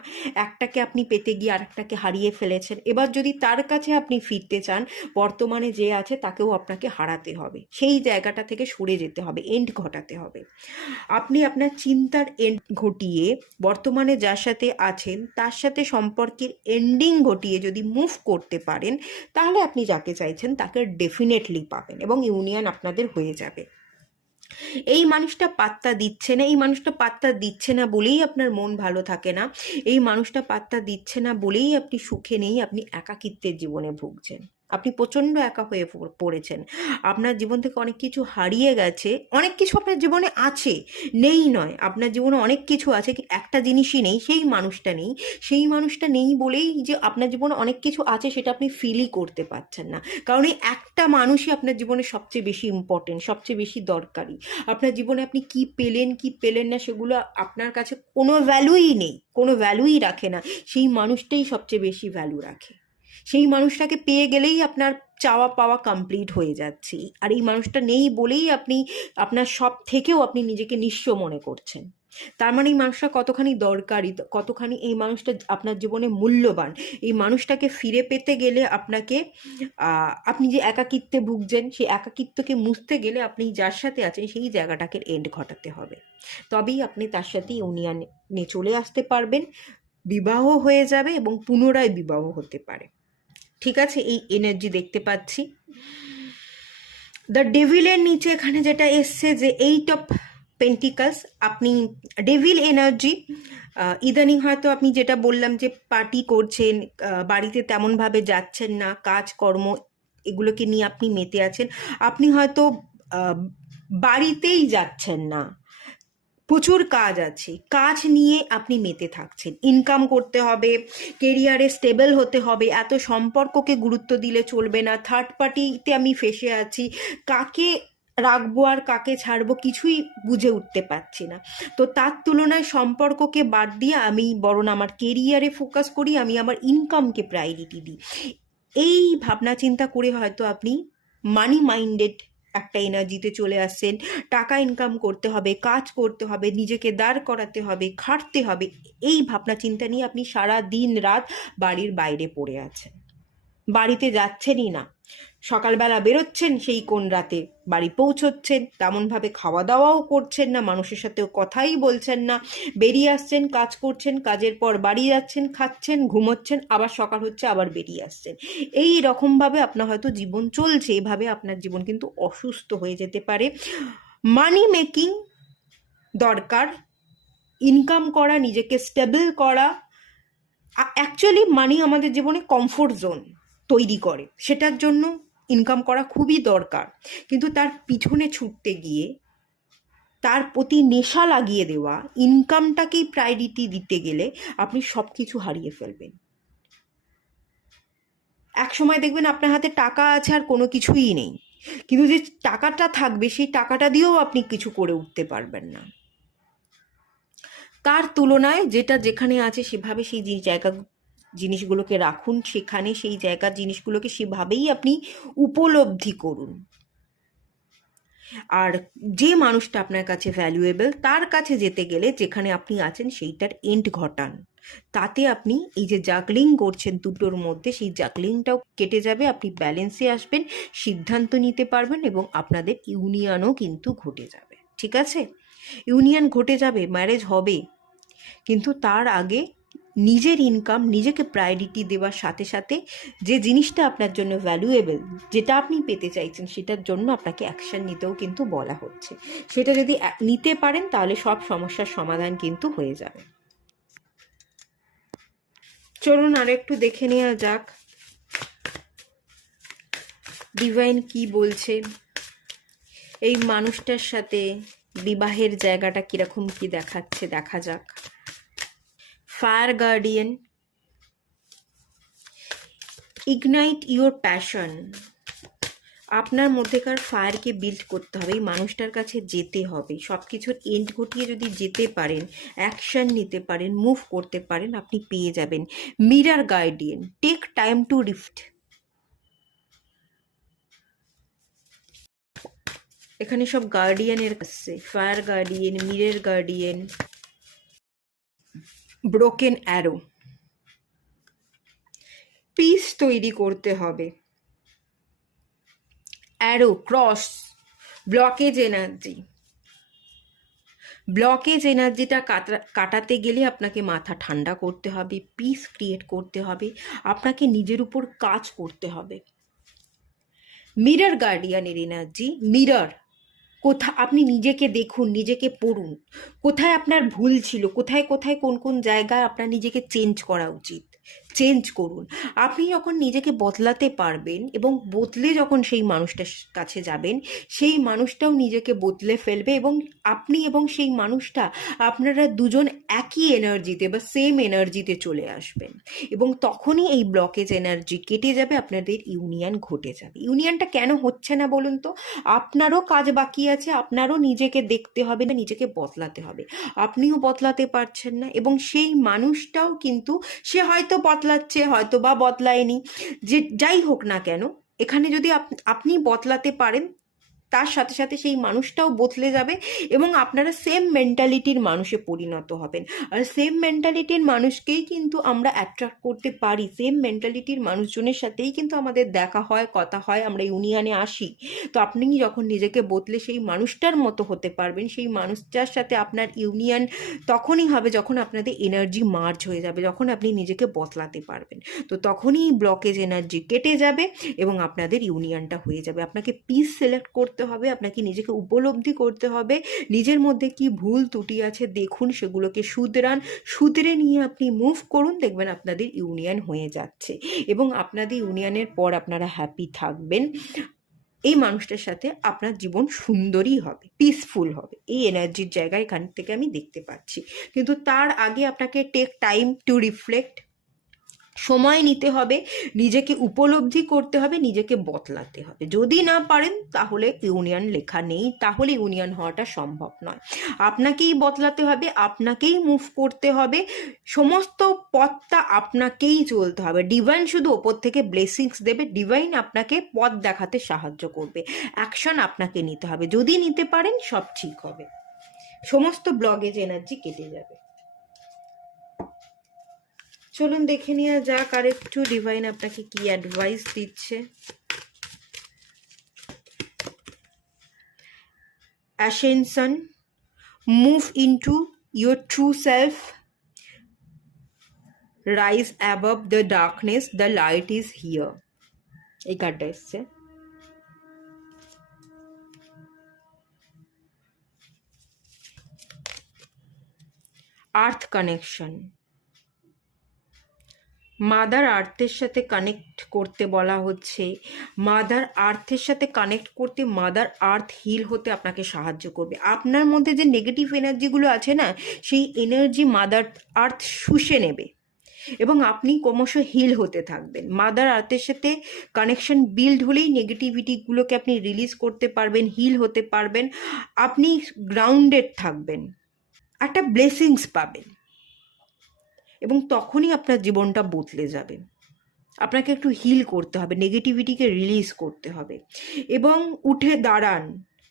একটাকে আপনি পেতে গিয়ে আরেকটাকে হারিয়ে ফেলেছেন। এবার যদি তার কাছে আপনি ফিরতে চান, বর্তমানে যে আছে তাকেও আপনাকে হারাতে হবে, সেই জায়গাটা থেকে সরে যেতে হবে, এন্ড ঘটাতে হবে। আপনি আপনার চিন্তার এন্ড ঘটিয়ে বর্তমানে যার সাথে আছেন তার সাথে সম্পর্কের এন্ডিং ঘটিয়ে যদি মুভ করতে পারেন, তাহলে আপনি যাকে চাইছেন তাকে ডেফিনেটলি পাবেন এবং ইউনিয়ন আপনাদের হয়ে যাবে। এই মানুষটা পাত্তা দিচ্ছে না, এই মানুষটা পাত্তা দিচ্ছে না বলেই আপনার মন ভালো থাকে না, এই মানুষটা পাত্তা দিচ্ছে না বলেই আপনি সুখে নেই, আপনি একাকিত্বের জীবনে ভুগছেন, আপনি প্রচণ্ড একা হয়ে পড়েছেন। আপনার জীবন থেকে অনেক কিছু হারিয়ে গেছে, অনেক কিছু আপনার জীবনে আছে, নেই নয়, আপনার জীবনে অনেক কিছু আছে, একটা জিনিসই নেই, সেই মানুষটা নেই। সেই মানুষটা নেই বলেই যে আপনার জীবনে অনেক কিছু আছে সেটা আপনি ফিলই করতে পারছেন না, কারণ এই একটা মানুষই আপনার জীবনে সবচেয়ে বেশি ইম্পর্টেন্ট, সবচেয়ে বেশি দরকারি। আপনার জীবনে আপনি কি পেলেন কি পেলেন না সেগুলো আপনার কাছে কোনো ভ্যালুই নেই, কোনো ভ্যালুই রাখে না, সেই মানুষটাই সবচেয়ে বেশি ভ্যালু রাখে। সেই মানুষটাকে পেয়ে গেলেই আপনার চাওয়া পাওয়া কমপ্লিট হয়ে যাচ্ছে, আর এই মানুষটা নেই বলেই আপনি আপনার সব থেকেও আপনি নিজেকে নিঃস্ব মনে করছেন। তার মানে এই মানুষটা কতখানি দরকারি, কতখানি এই মানুষটা আপনার জীবনে মূল্যবান। এই মানুষটাকে ফিরে পেতে গেলে আপনাকে আপনি যে একাকিত্বে ভুগছেন, সেই একাকিত্বকে মুছতে গেলে আপনি যার সাথে আছেন সেই জায়গাটাকে এন্ড ঘটাতে হবে, তবেই আপনি তার সাথে ইউনিয়নে চলে আসতে পারবেন, বিবাহ হয়ে যাবে এবং পুনরায় বিবাহ হতে পারে। ঠিক আছে, এই এনার্জি দেখতে পাচ্ছি। দ্য ডেভিলের নিচে এখানে যেটা এসছে যে 8 অফ পেন্টিকলস, আপনি ডেভিল এনার্জি, ইদানিং হয়তো আপনি যেটা বললাম যে পার্টি করছেন, বাড়িতে তেমনভাবে যাচ্ছেন না, কাজকর্ম এগুলোকে নিয়ে আপনি মেতে আছেন, আপনি হয়তো বাড়িতেই যাচ্ছেন না, প্রচুর কাজ আছে, কাজ নিয়ে আপনি মেতে থাকছেন, ইনকাম করতে হবে, কেরিয়ারে স্টেবল হতে হবে, এত সম্পর্ককে গুরুত্ব দিলে চলবে না, থার্ড পার্টিতে আমি ফেসে আছি, কাকে রাখবো আর কাকে ছাড়বো কিছুই বুঝে উঠতে পারছি না। তো তার তুলনায় সম্পর্ককে বাদ দিয়ে আমি বরং আমার কেরিয়ারে ফোকাস করি, আমি আমার ইনকামকে প্রায়োরিটি দিই। এই ভাবনা চিন্তা করে হয়তো আপনি মানি মাইন্ডেড একটা এনার্জিতে চলে আসছেন। টাকা ইনকাম করতে হবে, কাজ করতে হবে, নিজেকে দাঁড় করাতে হবে, খাটতে হবে, এই ভাবনা চিন্তা নিয়ে আপনি সারা দিন রাত বাড়ির বাইরে পড়ে আছেন, বাড়িতে যাচ্ছেনই না। সকালবেলা বেরোচ্ছেন, সেই কোন রাতে বাড়ি পৌঁছচ্ছেন, তেমনভাবে খাওয়া দাওয়াও করছেন না, মানুষের সাথেও কথাই বলছেন না, বেরিয়ে আসছেন, কাজ করছেন, কাজের পর বাড়ি যাচ্ছেন, খাচ্ছেন, ঘুমোচ্ছেন, আবার সকাল হচ্ছে আবার বেরিয়ে আসছেন। এই রকমভাবে আপনার হয়তো জীবন চলছে। এভাবে আপনার জীবন কিন্তু অসুস্থ হয়ে যেতে পারে। মানি মেকিং দরকার, ইনকাম করা, নিজেকে স্টেবল করা। অ্যাকচুয়ালি মানি আমাদের জীবনে কমফোর্ট জোন তৈরি করে, সেটার জন্য ইনকাম করা খুবই দরকার। কিন্তু তার পিছনে ছুটতে গিয়ে, তার প্রতি নেশা লাগিয়ে দেওয়া, ইনকামটাকেই প্রায়োরিটি দিতে গেলে আপনি সব কিছু হারিয়ে ফেলবেন। এক সময় দেখবেন আপনার হাতে টাকা আছে আর কোনো কিছুই নেই, কিন্তু যে টাকাটা থাকবে সেই টাকাটা দিয়েও আপনি কিছু করে উঠতে পারবেন না। তার তুলনায় যেটা যেখানে আছে সেভাবে সেই জায়গা জিনিসগুলোকে রাখুন, সেখানে সেই জায়গার জিনিসগুলোকে সেভাবেই আপনি উপলব্ধি করুন। আর যে মানুষটা আপনার কাছে ভ্যালুয়েবল, তার কাছে যেতে গেলে যেখানে আপনি আছেন সেইটার এন্ড ঘটান। তাতে আপনি এই যে জাগলিং করছেন দুটোর মধ্যে, সেই জাগলিংটাও কেটে যাবে, আপনি ব্যালেন্সে আসবেন, সিদ্ধান্ত নিতে পারবেন, এবং আপনাদের ইউনিয়নও কিন্তু ঘটে যাবে। ঠিক আছে, ইউনিয়ন ঘটে যাবে, ম্যারেজ হবে, কিন্তু তার আগে নিজের ইনকাম, নিজেকে প্রায়োরিটি দেওয়ার সাথে সাথে যে জিনিসটা আপনার জন্য ভ্যালুয়েবল, যেটা আপনি পেতে চাইছেন, সেটার জন্য আপনাকে অ্যাকশন নিতেও কিন্তু বলা হচ্ছে। সেটা যদি নিতে পারেন তাহলে সব সমস্যার সমাধান কিন্তু হয়ে যাবে। চলুন আর একটু দেখে নেওয়া যাক ডিভাইন কি বলছে। এই মানুষটার সাথে বিবাহের জায়গাটা কিরকম কি দেখাচ্ছে, দেখা যাক। Fire guardian, ignite your passion. আপনার মধ্যেকার ফায়ারকে বিল্ড করতে হবে, এই মানুষটার কাছে যেতে হবে, সব কিছুর এন্ড ঘটিয়ে যদি যেতে পারেন, অ্যাকশন নিতে পারেন, মুভ করতে পারেন, আপনি পেয়ে যাবেন। Mirror guardian, take time to rift. এখানে সব গার্ডিয়ানের কাছে, fire guardian, mirror guardian, broken arrow. Peace তৈরি করতে হবে। Arrow, cross, blockage energy. Blockage এনার্জিটা কাটাতে গেলে আপনাকে মাথা ঠান্ডা করতে হবে, পিস ক্রিয়েট করতে হবে, আপনাকে নিজের উপর কাজ করতে হবে। মিরর গার্ডিয়ানের এনার্জি, মিরর, আপনি নিজেকে দেখুন, নিজেকে পড়ুন, কোথায় আপনার ভুল ছিল, কোথায় কোথায় কোন কোন জায়গায় আপনার নিজেকে চেঞ্জ করা উচিত, চেঞ্জ করুন। আপনি যখন নিজেকে বদলাতে পারবেন এবং বদলে যখন সেই মানুষটার কাছে যাবেন, সেই মানুষটাও নিজেকে বদলে ফেলবে, এবং আপনি এবং সেই মানুষটা, আপনারা দুজন একই এনার্জিতে বা সেম এনার্জিতে চলে আসবেন, এবং তখনই এই ব্লকেজ এনার্জি কেটে যাবে, আপনাদের ইউনিয়ন ঘটে যাবে। ইউনিয়নটা কেন হচ্ছে না বলুন তো? আপনারও কাজ বাকি আছে, আপনারও নিজেকে দেখতে হবে, না নিজেকে বদলাতে হবে, আপনিও বদলাতে পারছেন না, এবং সেই মানুষটাও কিন্তু সে হয়তো বদলাচ্ছে, হয়তো বা বদলায়নি, যে যাই হোক না কেন, এখানে যদি আপনি বদলাতে পারেন, তার সাথে সাথে সেই মানুষটাও বদলে যাবে, এবং আপনারা সেম মেন্টালিটির মানুষে পরিণত হবেন। আর সেম মেন্টালিটির মানুষকেই কিন্তু আমরা অ্যাট্রাক্ট করতে পারি, সেম মেন্টালিটির মানুষজনের সাথেই কিন্তু আমাদের দেখা হয়, কথা হয়, আমরা ইউনিয়নে আসি। তো আপনি যখন নিজেকে বদলে সেই মানুষটার মতো হতে পারবেন, সেই মানুষটার সাথে আপনার ইউনিয়ন তখনই হবে যখন আপনাদের এনার্জি মার্জ হয়ে যাবে, যখন আপনি নিজেকে বদলাতে পারবেন। তো তখনই ব্লকেজ এনার্জি কেটে যাবে এবং আপনাদের ইউনিয়নটা হয়ে যাবে। আপনাকে পিস সিলেক্ট করতে হবে, আপনাকে নিজেকে উপলব্ধি করতে হবে, নিজের মধ্যে কি ভুল ত্রুটি আছে দেখুন, সেগুলোকে শুধরান, শুধরে নিয়ে আপনি মুভ করুন, দেখবেন আপনাদের ইউনিয়ন হয়ে যাচ্ছে, এবং আপনাদের ইউনিয়নের পর আপনারা হ্যাপি থাকবেন। এই মানুষটার সাথে আপনার জীবন সুন্দরই হবে, পিসফুল হবে। এই এনার্জির জায়গা এখান থেকে আমি দেখতে পাচ্ছি। কিন্তু তার আগে আপনাকে টেক টাইম টু রিফ্লেক্ট, সময় নিতে হবে, নিজেকে উপলব্ধি করতে হবে, নিজেকে বদলাতে হবে। যদি না পারেন তাহলে ইউনিয়ন লেখা নেই, তাহলে ইউনিয়ন হওয়াটা সম্ভব নয়। আপনাকেই বদলাতে হবে, আপনাকেই মুভ করতে হবে, সমস্ত পথটা আপনাকেই চলতে হবে। ডিভাইন শুধু ওপর থেকে ব্লেসিংস দেবে, ডিভাইন আপনাকে পথ দেখাতে সাহায্য করবে, অ্যাকশন আপনাকে নিতে হবে। যদি নিতে পারেন সব ঠিক হবে, সমস্ত ব্লগেজ এনার্জি কেটে যাবে। চলুন দেখে নেওয়া যাক আর একটু ডিভাইন আপনাকে কি অ্যাডভাইস দিচ্ছে। Ascension, move into your true self, rise above the darkness, the light is here. এই কার্ডটা এসছে। আর্থ কানেকশন, মাদার আর্থের সাথে কানেক্ট করতে বলা হচ্ছে। মাদার আর্থের সাথে কানেক্ট করতে, মাদার আর্থ হিল হতে আপনাকে সাহায্য করবে। আপনার মধ্যে যে নেগেটিভ এনার্জিগুলো আছে না, সেই এনার্জি মাদার আর্থ শুষে নেবে এবং আপনি ক্রমশ হিল হতে থাকবেন। মাদার আর্থের সাথে কানেকশন বিল্ড হলেই নেগেটিভিটিগুলোকে আপনি রিলিজ করতে পারবেন, হিল হতে পারবেন, আপনি গ্রাউন্ডেড থাকবেন, একটা ব্লেসিংস পাবেন এবং তখনই আপনার জীবনটা বদলে যাবে। আপনাকে একটু হিল করতে হবে, নেগেটিভিটিকে রিলিজ করতে হবে এবং উঠে দাঁড়ান,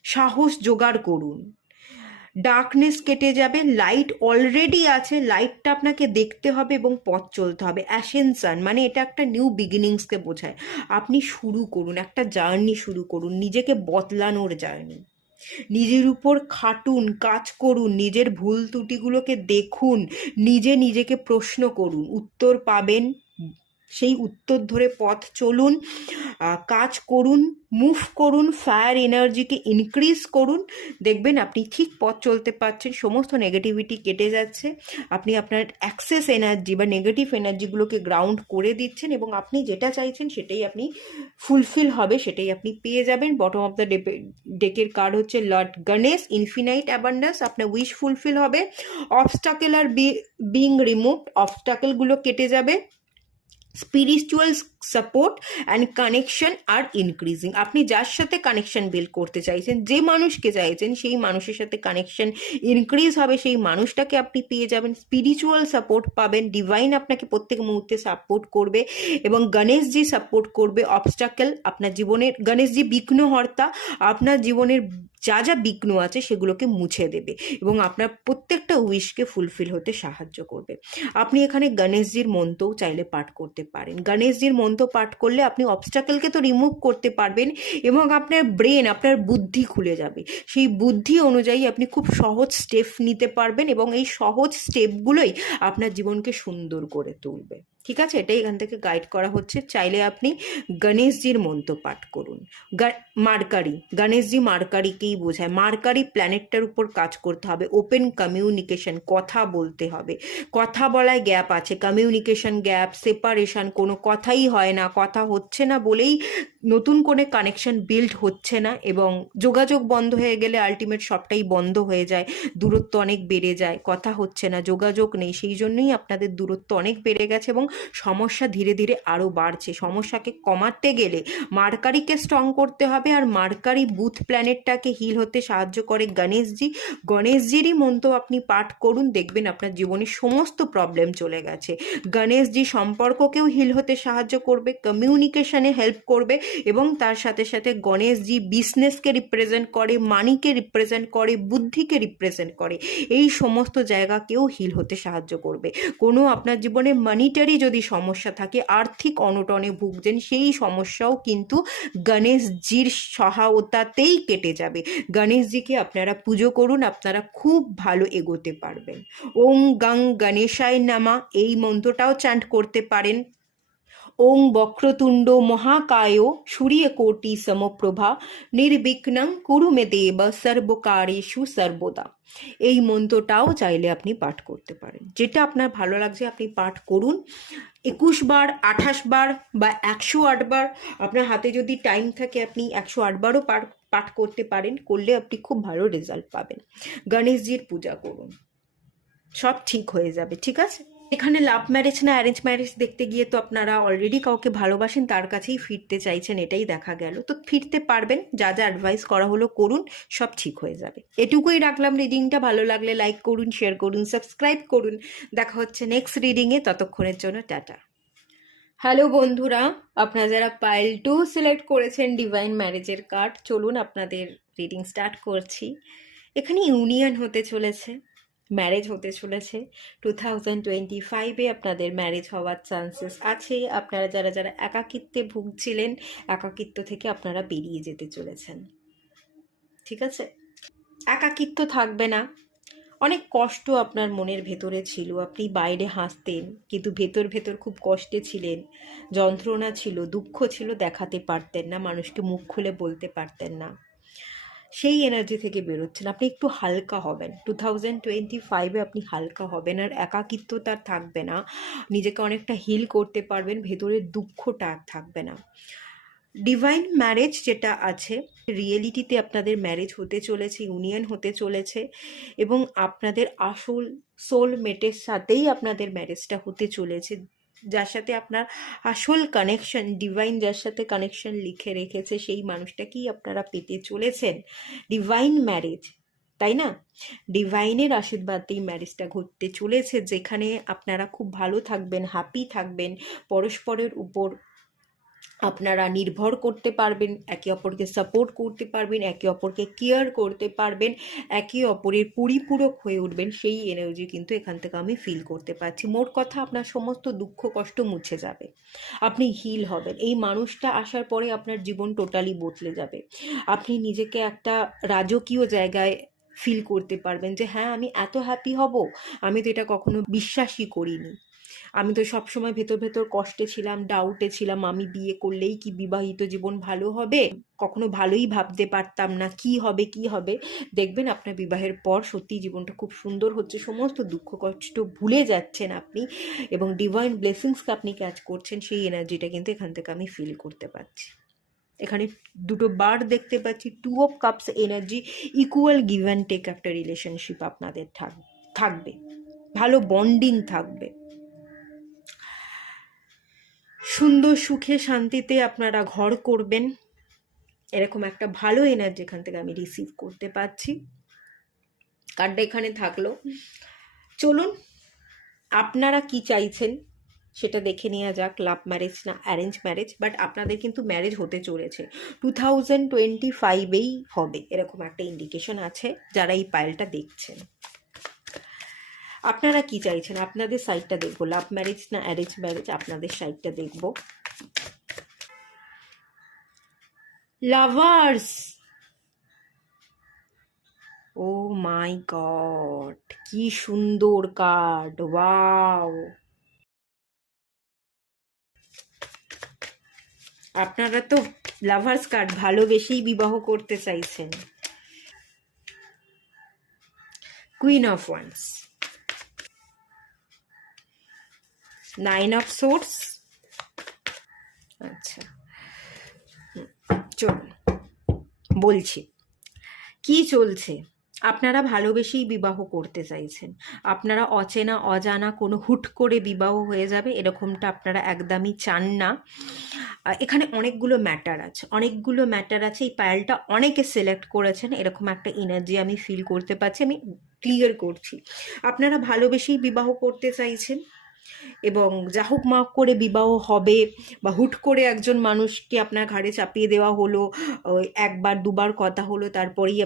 সাহস জোগাড় করুন। ডার্কনেস কেটে যাবে, লাইট অলরেডি আছে, লাইটটা আপনাকে দেখতে হবে এবং পথ চলতে হবে। অ্যাসেনশন মানে এটা একটা নিউ বিগিনিংসকে বোঝায়। আপনি শুরু করুন, একটা জার্নি শুরু করুন, নিজেকে বদলানোর জার্নি। নিজের উপর খাটুন, কাজ করুন, নিজের ভুল ত্রুটিগুলোকে দেখুন, নিজেকে প্রশ্ন করুন, উত্তর পাবেন, সেই উত্তর ধরে পথ চলুন, কাজ করুন, মুভ করুন, ফায়ার এনার্জিকে ইনক্রিজ করুন। দেখবেন আপনি ঠিক পথ চলতে পারছেন, সমস্ত নেগেটিভিটি কেটে যাচ্ছে, আপনি আপনার অ্যাক্সেস এনার্জি বা নেগেটিভ এনার্জিগুলোকে গ্রাউন্ড করে দিচ্ছেন এবং আপনি যেটা চাইছেন সেটাই আপনি ফুলফিল হবে, সেটাই আপনি পেয়ে যাবেন। বটম অফ দ্য ডেকের কার্ড হচ্ছে লর্ড গণেশ, ইনফিনাইট অ্যাবান্ডেন্স, আপনার উইশ ফুলফিল হবে। অবস্টাকেল আর বিং রিমুভড, অবস্টাকেলগুলো কেটে যাবে। Spiritual support and connection R increasing. আপনি যার সাথে কানেকশন বিল্ড করতে চাইছেন, যে মানুষকে চাইছেন, সেই মানুষের সাথে কানেকশন ইনক্রিজ হবে, সেই মানুষটাকে আপনি পেয়ে যাবেন। স্পিরিচুয়াল সাপোর্ট পাবেন, ডিভাইন আপনাকে প্রত্যেক মুহূর্তে সাপোর্ট করবে এবং গণেশজি সাপোর্ট করবে। অবস্টাকেল আপনার জীবনের, গণেশজি বিঘ্নহর্তা, আপনার জীবনের যা যা বিঘ্ন আছে সেগুলোকে মুছে দেবে এবং আপনার প্রত্যেকটা উইশকে ফুলফিল হতে সাহায্য করবে। আপনি এখানে গণেশজির মন্ত্রও চাইলে পাঠ করতে পারেন। গণেশজির মন্ত্র পাঠ করলে আপনি অবস্টাকেলকে তো রিমুভ করতে পারবেন এবং আপনার ব্রেন, আপনার বুদ্ধি খুলে যাবে। সেই বুদ্ধি অনুযায়ী আপনি খুব সহজ স্টেপ নিতে পারবেন এবং এই সহজ স্টেপগুলোই আপনার জীবনকে সুন্দর করে তুলবে। ঠিক আছে, এটাই এখান থেকে গাইড করা হচ্ছে। চাইলে আপনি গণেশজির মন্ত্র পাঠ করুন। মার্কারি, গণেশজি মার্কারিকেই বোঝায়। মার্কারি প্ল্যানেটটার উপর কাজ করতে হবে, ওপেন কমিউনিকেশন, কথা বলতে হবে। কথা বলায় গ্যাপ আছে, কমিউনিকেশন গ্যাপ, সেপারেশন, কোনো কথাই হয় না, কথা হচ্ছে না বলেই নতুন করে কানেকশন বিল্ড হচ্ছে না এবং যোগাযোগ বন্ধ হয়ে গেলে আলটিমেট সবটাই বন্ধ হয়ে যায়, দূরত্ব অনেক বেড়ে যায়। কথা হচ্ছে না, যোগাযোগ নেই, সেই জন্যই আপনাদের দূরত্ব অনেক বেড়ে গেছে এবং সমস্যা ধীরে ধীরে আরও বাড়ছে। সমস্যাকে কমাতে গেলে মার্কারিকে স্ট্রং করতে হবে আর মার্কারি বুথ প্ল্যানেটটাকে হিল হতে সাহায্য করে গণেশজি। গণেশজিরই মন্ত্র আপনি পাঠ করুন, দেখবেন আপনার জীবনে সমস্ত প্রবলেম চলে গেছে। গণেশজি সম্পর্ককেও হিল হতে সাহায্য করবে, কমিউনিকেশনে হেল্প করবে এবং তার সাথে সাথে গণেশজি বিজনেসকে রিপ্রেজেন্ট করে, মানিকে রিপ্রেজেন্ট করে, বুদ্ধিকে রিপ্রেজেন্ট করে। এই সমস্ত জায়গাকেও হিল হতে সাহায্য করবে। কোনো আপনার জীবনে মানিটারি যদি সমস্যা থাকে, আর্থিক অনটনে ভুগছেন, সেই সমস্যাও কিন্তু গণেশজির সহায়তাতেই কেটে যাবে। গণেশজিকে আপনারা পুজো করুন, আপনারা খুব ভালো এগোতে পারবেন। ওং গাং গণেশায় নামা, এই মন্ত্রটাও চ্যান্ট করতে পারেন। ওং বক্রতুণ্ড মহাকায় সূর্যকোটি সমপ্রভা নির্বিঘ্নং কুরু মে দেব সর্বকার্যেষু সর্বদা। এই মন্ত্রটাও চাইলে আপনি পাঠ করতে পারেন, যেটা আপনার ভালো লাগছে আপনি পাঠ করুন। 21 বার, 28 বার বা 108 বার, আপনার হাতে যদি টাইম থাকে আপনি 108 বারও পাঠ করতে পারেন। করলে আপনি খুব ভালো রেজাল্ট পাবেন। গণেশজির পূজা করুন, সব ঠিক হয়ে যাবে। ঠিক আছে? এখানে লাভ ম্যারেজ না অ্যারেঞ্জ ম্যারেজ দেখতে গিয়ে তো আপনারা অলরেডি কাউকে ভালোবাসেন, তার কাছেই ফিরতে চাইছেন, এটাই দেখা গেল। তো ফিরতে পারবেন, যা যা অ্যাডভাইস করা হলো করুন, সব ঠিক হয়ে যাবে। এটুকুই রাখলাম। রিডিংটা ভালো লাগলে লাইক করুন, শেয়ার করুন, সাবস্ক্রাইব করুন। দেখা হচ্ছে নেক্সট রিডিংয়ে, ততক্ষণের জন্য টাটা। হ্যালো বন্ধুরা, আপনারা যারা পাইল 2 সিলেক্ট করেছেন ডিভাইন ম্যারেজের কার্ড, চলুন আপনাদের রিডিং স্টার্ট করছি। এখানে ইউনিয়ন হতে চলেছে, ম্যারেজ হতে চলেছে। 2025-এ আপনাদের ম্যারেজ হওয়ার চান্সেস আছে। আপনারা যারা যারা একাকিত্বে ভুগছিলেন, একাকিত্ব থেকে আপনারা বেরিয়ে যেতে চলেছেন। ঠিক আছে? একাকিত্ব থাকবে না। অনেক কষ্ট আপনার মনের ভেতরে ছিল, আপনি বাইরে হাসতেন কিন্তু ভেতর ভেতর খুব কষ্টে ছিলেন, যন্ত্রণা ছিল, দুঃখ ছিল, দেখাতে পারতেন না, মানুষকে মুখ খুলে বলতে পারতেন না। সেই এনার্জি থেকে বেরোচ্ছেন, আপনি একটু হালকা হবেন। 2025-এ আপনি হালকা হবেন, আর একাকিত্ব তার থাকবে না, নিজেকে অনেকটা হিল করতে পারবেন, ভেতরের দুঃখটা আর থাকবে না। ডিভাইন ম্যারেজ যেটা আছে, রিয়েলিটিতে আপনাদের ম্যারেজ হতে চলেছে, ইউনিয়ন হতে চলেছে, এবং আপনাদের আসল সোলমেটের সাথেই আপনাদের ম্যারেজটা হতে চলেছে, যার সাথে আপনার আসল কানেকশন, ডিভাইন যার সাথে কানেকশন লিখে রেখেছে, সেই মানুষটাকেই আপনারা পেতে চলেছেন। ডিভাইন ম্যারেজ, তাই না? ডিভাইনের আশীর্বাদেই ম্যারেজটা ঘটতে চলেছে, যেখানে আপনারা খুব ভালো থাকবেন, হ্যাপি থাকবেন, পরস্পরের উপর আপনারা নির্ভর করতে পারবেন, একে অপরকে সাপোর্ট করতে পারবেন, একে অপরকে কেয়ার করতে পারবেন, একে অপরের পরিপূরক হয়ে উঠবেন। সেই এনার্জি কিন্তু এখান থেকে আমি ফিল করতে পারছি। মোট কথা, আপনার সমস্ত দুঃখ কষ্ট মুছে যাবে, আপনি হিল হবেন। এই মানুষটা আসার পরে আপনার জীবন টোটালি বদলে যাবে। আপনি নিজেকে একটা রাজকীয় জায়গায় ফিল করতে পারবেন যে হ্যাঁ, আমি এত হ্যাপি হব, আমি তো এটা কখনো বিশ্বাসই করিনি। আমি তো সবসময় ভেতর ভেতর কষ্টে ছিলাম, ডাউটে ছিলাম, আমি বিয়ে করলেই কি বিবাহিত জীবন ভালো হবে, কখনো ভালোই ভাবতে পারতাম না কি হবে কি হবে। দেখবেন আপনার বিবাহের পর সত্যি জীবনটা খুব সুন্দর হচ্ছে, সমস্ত দুঃখ কষ্ট ভুলে যাচ্ছেন আপনি, এবং ডিভাইন ব্লেসিংসকে আপনি ক্যাচ করছেন। সেই এনার্জিটা কিন্তু এখান থেকে আমি ফিল করতে পারছি। এখানে দুটো বার দেখতে পাচ্ছি, 2 of cups energy, equal give and take একটা রিলেশনশিপ আপনাদের থাকবে, ভালো বন্ডিং থাকবে, সুন্দর সুখে শান্তিতে আপনারা ঘর করবেন, এরকম একটা ভালো এনার্জি এখান থেকে আমি রিসিভ করতে পারছি। কার্ডটা এখানে থাকলো। চলুন আপনারা কি চাইছেন সেটা দেখে নেওয়া যাক। লাভ ম্যারেজ না অ্যারেঞ্জ ম্যারেজ, বাট আপনাদের কিন্তু ম্যারেজ হতে চলেছে 2025-এই হবে, এরকম একটা ইন্ডিকেশন আছে যারা এই পাইলটা দেখছেন। আপনারা কি চাইছেন, আপনাদের সাইডটা দেখবো। লাভ ম্যারেজ না অ্যারেঞ্জ ম্যারেজ, আপনাদের সাইডটা দেখবো। লাভার্স, ও মাই গড, কি সুন্দর কার্ড, ওয়াও। আপনারা তো লাভার্স কার্ড, ভালোবেসেই বিবাহ করতে চাইছেন। Queen of wands, 9 of swords. আচ্ছা, চলুন বলছি কি চলছে। আপনারা ভালোবেসেই বিবাহ করতে চাইছেন, আপনারা অচেনা অজানা কোনো হুট করে বিবাহ হয়ে যাবে এরকমটা আপনারা একদমই চান না। এখানে অনেকগুলো ম্যাটার আছে, অনেকগুলো ম্যাটার আছে। এই পায়েলটা অনেকে সিলেক্ট করেছেন, এরকম একটা এনার্জি আমি ফিল করতে পারছি, আমি ক্লিয়ার করছি। আপনারা ভালোবেসেই বিবাহ করতে চাইছেন, এবং যা হোক মা করে বিবাহ হবে, বা হুট করে একজন মানুষকে আপনার ঘাড়ে চাপিয়ে দেওয়া হলো, একবার দুবার কথা হলো, তারপরেই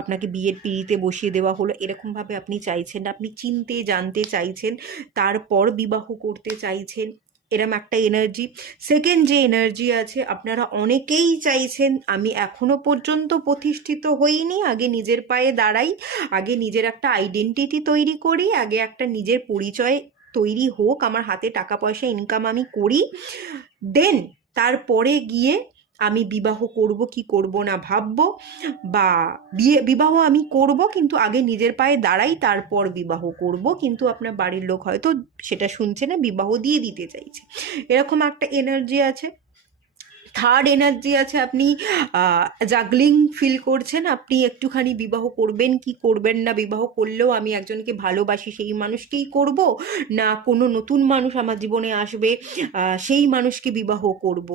আপনাকে বিয়ের পিঁড়িতে বসিয়ে দেওয়া হলো, এরকমভাবে আপনি চাইছেন না। আপনি চিনতে জানতে চাইছেন, তারপর বিবাহ করতে চাইছেন, এরম একটা এনার্জি। সেকেন্ড যে এনার্জি আছে, আপনারা অনেকেই চাইছেন আমি এখনো পর্যন্ত প্রতিষ্ঠিত হইনি, আগে নিজের পায়ে দাঁড়াই, আগে নিজের একটা আইডেন্টিটি তৈরি করি, আগে একটা নিজের পরিচয় তৈরি হোক, আমার হাতে টাকা পয়সা ইনকাম আমি করি, দেন তারপরে গিয়ে আমি বিবাহ করব কি করব না ভাববো, বা বিবাহ আমি করব কিন্তু আগে নিজের পায়ে দাঁড়াই তারপর বিবাহ করব, কিন্তু আপনার বাড়ির লোক হয়তো সেটা শুনছে না, বিবাহ দিয়ে দিতে চাইছে, এরকম একটা এনার্জি আছে। থার্ড এনার্জি আছে, আপনি জাগলিং ফিল করছেন, আপনি একটুখানি বিবাহ করবেন কি করবেন না, বিবাহ করলেও আমি একজনকে ভালোবাসি সেই মানুষকেই করব, না কোনো নতুন মানুষ আমার জীবনে আসবে সেই মানুষকে বিবাহ করব,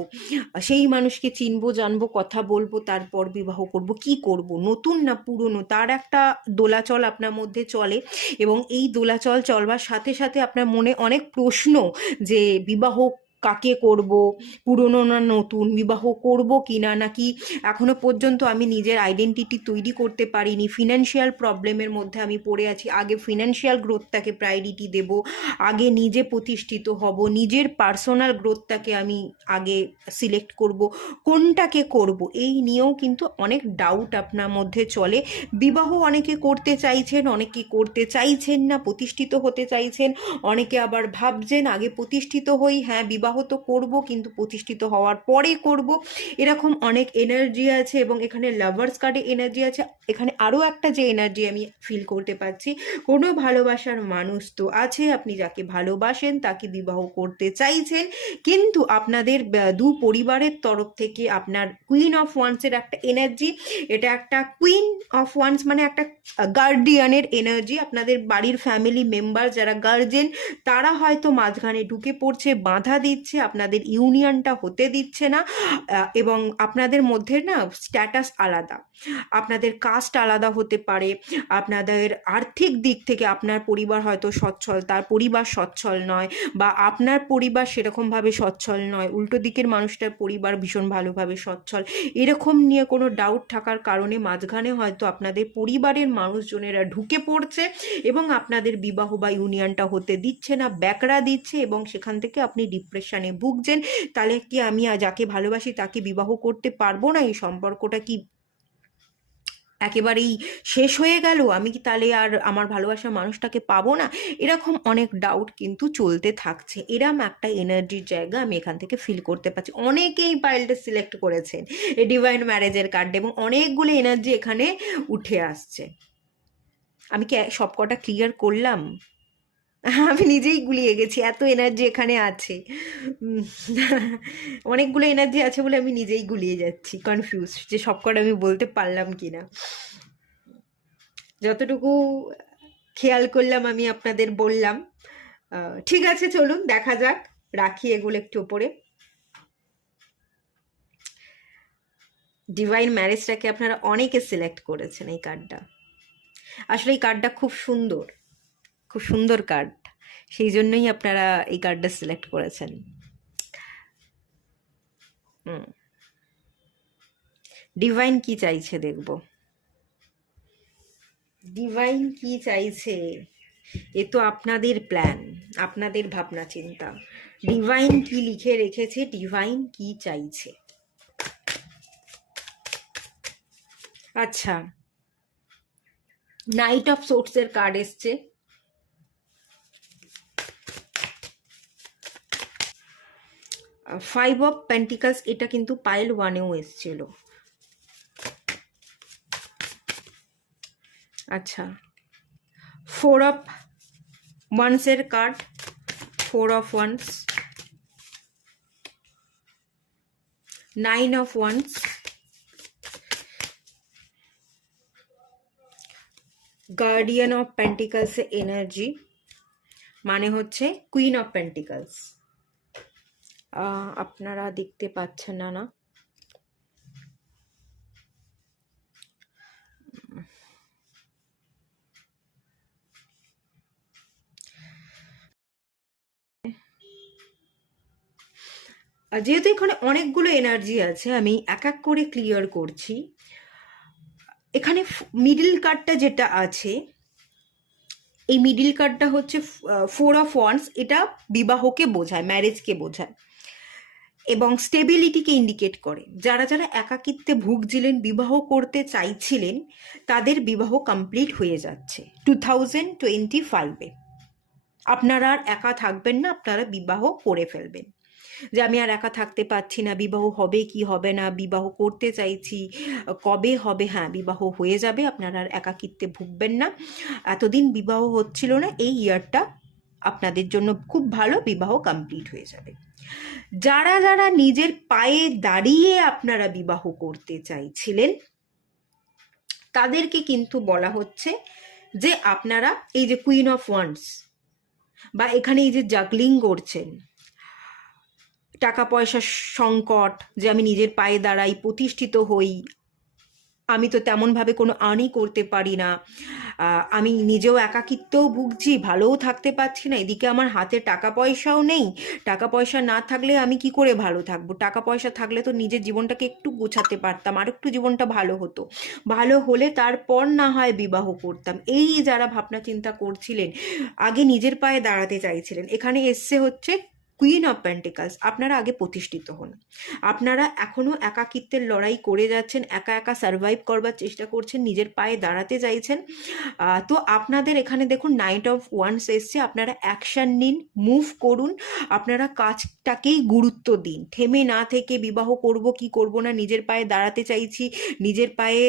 সেই মানুষকে চিনবো জানবো কথা বলবো তারপর বিবাহ করব, কি করব, নতুন না পুরনো, তার একটা দোলাচল আপনার মধ্যে চলে। এবং এই দোলাচল চলবার সাথে সাথে আপনার মনে অনেক প্রশ্ন, যে বিবাহ কাকে করব, পুরনো না নতুন, বিবাহ করব কি না, নাকি এখনো পর্যন্ত আমি নিজের আইডেন্টিটি তৈরি করতে পারিনি, ফিনান্সিয়াল প্রবলেমের মধ্যে আমি পড়ে আছি, আগে ফিনান্সিয়াল গ্রোথটাকে প্রায়োরিটি দেব, আগে নিজে প্রতিষ্ঠিত হব, নিজের পার্সোনাল গ্রোথটাকে আমি আগে সিলেক্ট করব, কোনটাকে করব, এই নিয়েও কিন্তু অনেক ডাউট আপনার মধ্যে চলে। বিবাহ অনেকে করতে চাইছেন, অনেকে করতে চাইছেন না, প্রতিষ্ঠিত হতে চাইছেন, অনেকে আবার ভাবছেন আগে প্রতিষ্ঠিত হই, হ্যাঁ বিবাহ তো করব কিন্তু প্রতিষ্ঠিত হওয়ার পরে করব, এরকম অনেক এনার্জি আছে। এবং এখানে লাভার্স কার্ডে এনার্জি আছে। এখানে আরও একটা যে এনার্জি আমি ফিল করতে পারছি, কোনো ভালোবাসার মানুষ তো আছে, আপনি যাকে ভালোবাসেন তাকে বিবাহ করতে চাইছেন, কিন্তু আপনাদের দু পরিবারের তরফ থেকে আপনার কুইন অফ ওয়ান্সের একটা এনার্জি, এটা একটা কুইন অফ ওয়ান্স মানে একটা গার্ডিয়ানের এনার্জি, আপনাদের বাড়ির ফ্যামিলি মেম্বার যারা গার্জেন তারা হয়তো মাঝখানে ঢুকে পড়ছে, বাধা দিচ্ছে, আপনাদের ইউনিয়নটা হতে দিচ্ছে না, এবং আপনাদের মধ্যে না স্ট্যাটাস আলাদা, আপনাদের কাস্ট আলাদা হতে পারে, আপনাদের আর্থিক দিক থেকে আপনার পরিবার হয়তো সচ্ছল, তার পরিবার সচ্ছল নয়, বা আপনার পরিবার সেরকমভাবে সচ্ছল নয়, উল্টো দিকের মানুষটার পরিবার ভীষণ ভালোভাবে সচ্ছল, এরকম নিয়ে কোনো ডাউট থাকার কারণে মাঝখানে হয়তো আপনাদের পরিবারের মানুষজনেরা ঢুকে পড়ছে এবং আপনাদের বিবাহ বা ইউনিয়নটা হতে দিচ্ছে না, ব্যাকড়া দিচ্ছে, এবং সেখান থেকে আপনি ডিপ্রেশনে ভুগছেন। তাহলে কি আমি যাকে ভালোবাসি তাকে বিবাহ করতে পারবো না, এই সম্পর্কটা কি একেবারেই শেষ হয়ে গেল, আমি কি তাহলে আর আমার ভালোবাসার মানুষটাকে পাবো না, এরকম অনেক ডাউট কিন্তু চলতে থাকছে। এরম একটা এনার্জির জায়গা আমি এখান থেকে ফিল করতে পারছি। অনেকেই পাইলটা সিলেক্ট করেছেন এই ডিভাইন ম্যারেজের কার্ড, এবং অনেকগুলো এনার্জি এখানে উঠে আসছে। আমি কি সব কটা ক্লিয়ার করলাম? আমি নিজেই গুলিয়ে গেছি, এত এনার্জি এখানে আছে। উম, অনেকগুলো এনার্জি আছে বলে আমি নিজেই গুলিয়ে যাচ্ছি, কনফিউজ যে সব কটা আমি বলতে পারলাম কিনা। যতটুকু খেয়াল করলাম আমি আপনাদের বললাম। ঠিক আছে, চলুন দেখা যাক, রাখি এগুলো একটু ওপরে। ডিভাইন ম্যারেজটাকে আপনারা অনেকে সিলেক্ট করেছেন এই কার্ডটা। আসলে এই কার্ডটা খুব সুন্দর, খুব সুন্দর কার্ড, সেই জন্যই আপনারা এই কার্ডটা সিলেক্ট করেছেন। ডিভাইন কি চাইছে দেখব, ডিভাইন কি চাইছে। এ তো আপনাদের প্ল্যান, আপনাদের ভাবনা চিন্তা। ডিভাইন কি লিখে রেখেছে, ডিভাইন কি চাইছে। আচ্ছা, নাইট অফ সোর্টসের কার্ড এসছে, ফাইভ অফ পেন্টিকালস, এটা কিন্তু পাইল ওয়ানেও এসছিল। আচ্ছা, ফোর অফ ওয়ান্সের card, four of wands, nine of wands, guardian of pentacles energy, মানে হচ্ছে কুইন অফ পেন্টিকালস। আপনারা দেখতে পাচ্ছেন না না? যেহেতু এখানে অনেকগুলো এনার্জি আছে, আমি এক এক করে ক্লিয়ার করছি। এখানে মিডল কার্ডটা যেটা আছে, এই মিডল কার্ডটা হচ্ছে ফোর অফ ওয়ান্স, এটা বিবাহকে বোঝায়, ম্যারেজকে বোঝায় এবং স্টেবিলিটিকে ইন্ডিকেট করে। যারা যারা একাকিত্বে ভুগছিলেন, বিবাহ করতে চাইছিলেন, তাদের বিবাহ কমপ্লিট হয়ে যাচ্ছে 2025-এ। আপনারা আর একা থাকবেন না, আপনারা বিবাহ করে ফেলবেন। যে আমি আর একা থাকতে পারছি না, বিবাহ হবে কি হবে না, বিবাহ করতে চাইছি, কবে হবে। হ্যাঁ, বিবাহ হয়ে যাবে, আপনারা আর একাকিত্বে ভুগবেন না। এতদিন বিবাহ হচ্ছিল না, এই ইয়ারটা আপনাদের জন্য খুব ভালো, বিবাহ কমপ্লিট হয়ে যাবে। যারা যারা নিজের পায়ে দাঁড়িয়ে আপনারা বিবাহ করতে চাইছিলেন, তাদেরকে কিন্তু বলা হচ্ছে যে আপনারা এই যে কুইন অফ ওয়ান্ডস বা এখানে এই যে জাগলিং করছেন, টাকা পয়সার সংকট, যে আমি নিজের পায়ে দাঁড়াই, প্রতিষ্ঠিত হই, আমি তো তেমনভাবে কোনো আর্নই করতে পারি না, আমি নিজেও একাকিত্বও ভুগছি, ভালোও থাকতে পারছি না, এদিকে আমার হাতে টাকা পয়সাও নেই, টাকা পয়সা না থাকলে আমি কি করে ভালো থাকবো, টাকা পয়সা থাকলে তো নিজের জীবনটাকে একটু গোছাতে পারতাম, আর একটু জীবনটা ভালো হতো, ভালো হলে তারপর না হয় বিবাহ করতাম। এই যারা ভাবনা চিন্তা করছিলেন, আগে নিজের পায়ে দাঁড়াতে চাইছিলেন, এখানে এসছে হচ্ছে কুইন অফ পেন্টিকালস। আপনারা আগে প্রতিষ্ঠিত হন। আপনারা এখনো একাকিত্বের লড়াই করে যাচ্ছেন, একা একা সার্ভাইভ করবার চেষ্টা করছেন, নিজের পায়ে দাঁড়াতে চাইছেন। তো আপনাদের এখানে দেখুন নাইট অফ ওয়ান্স এসছে। আপনারা অ্যাকশন নিন, মুভ করুন, আপনারা কাজটাকেই গুরুত্ব দিন, থেমে না থেকে বিবাহ করব কি করব না, নিজের পায়ে দাঁড়াতে চাইছি, নিজের পায়ে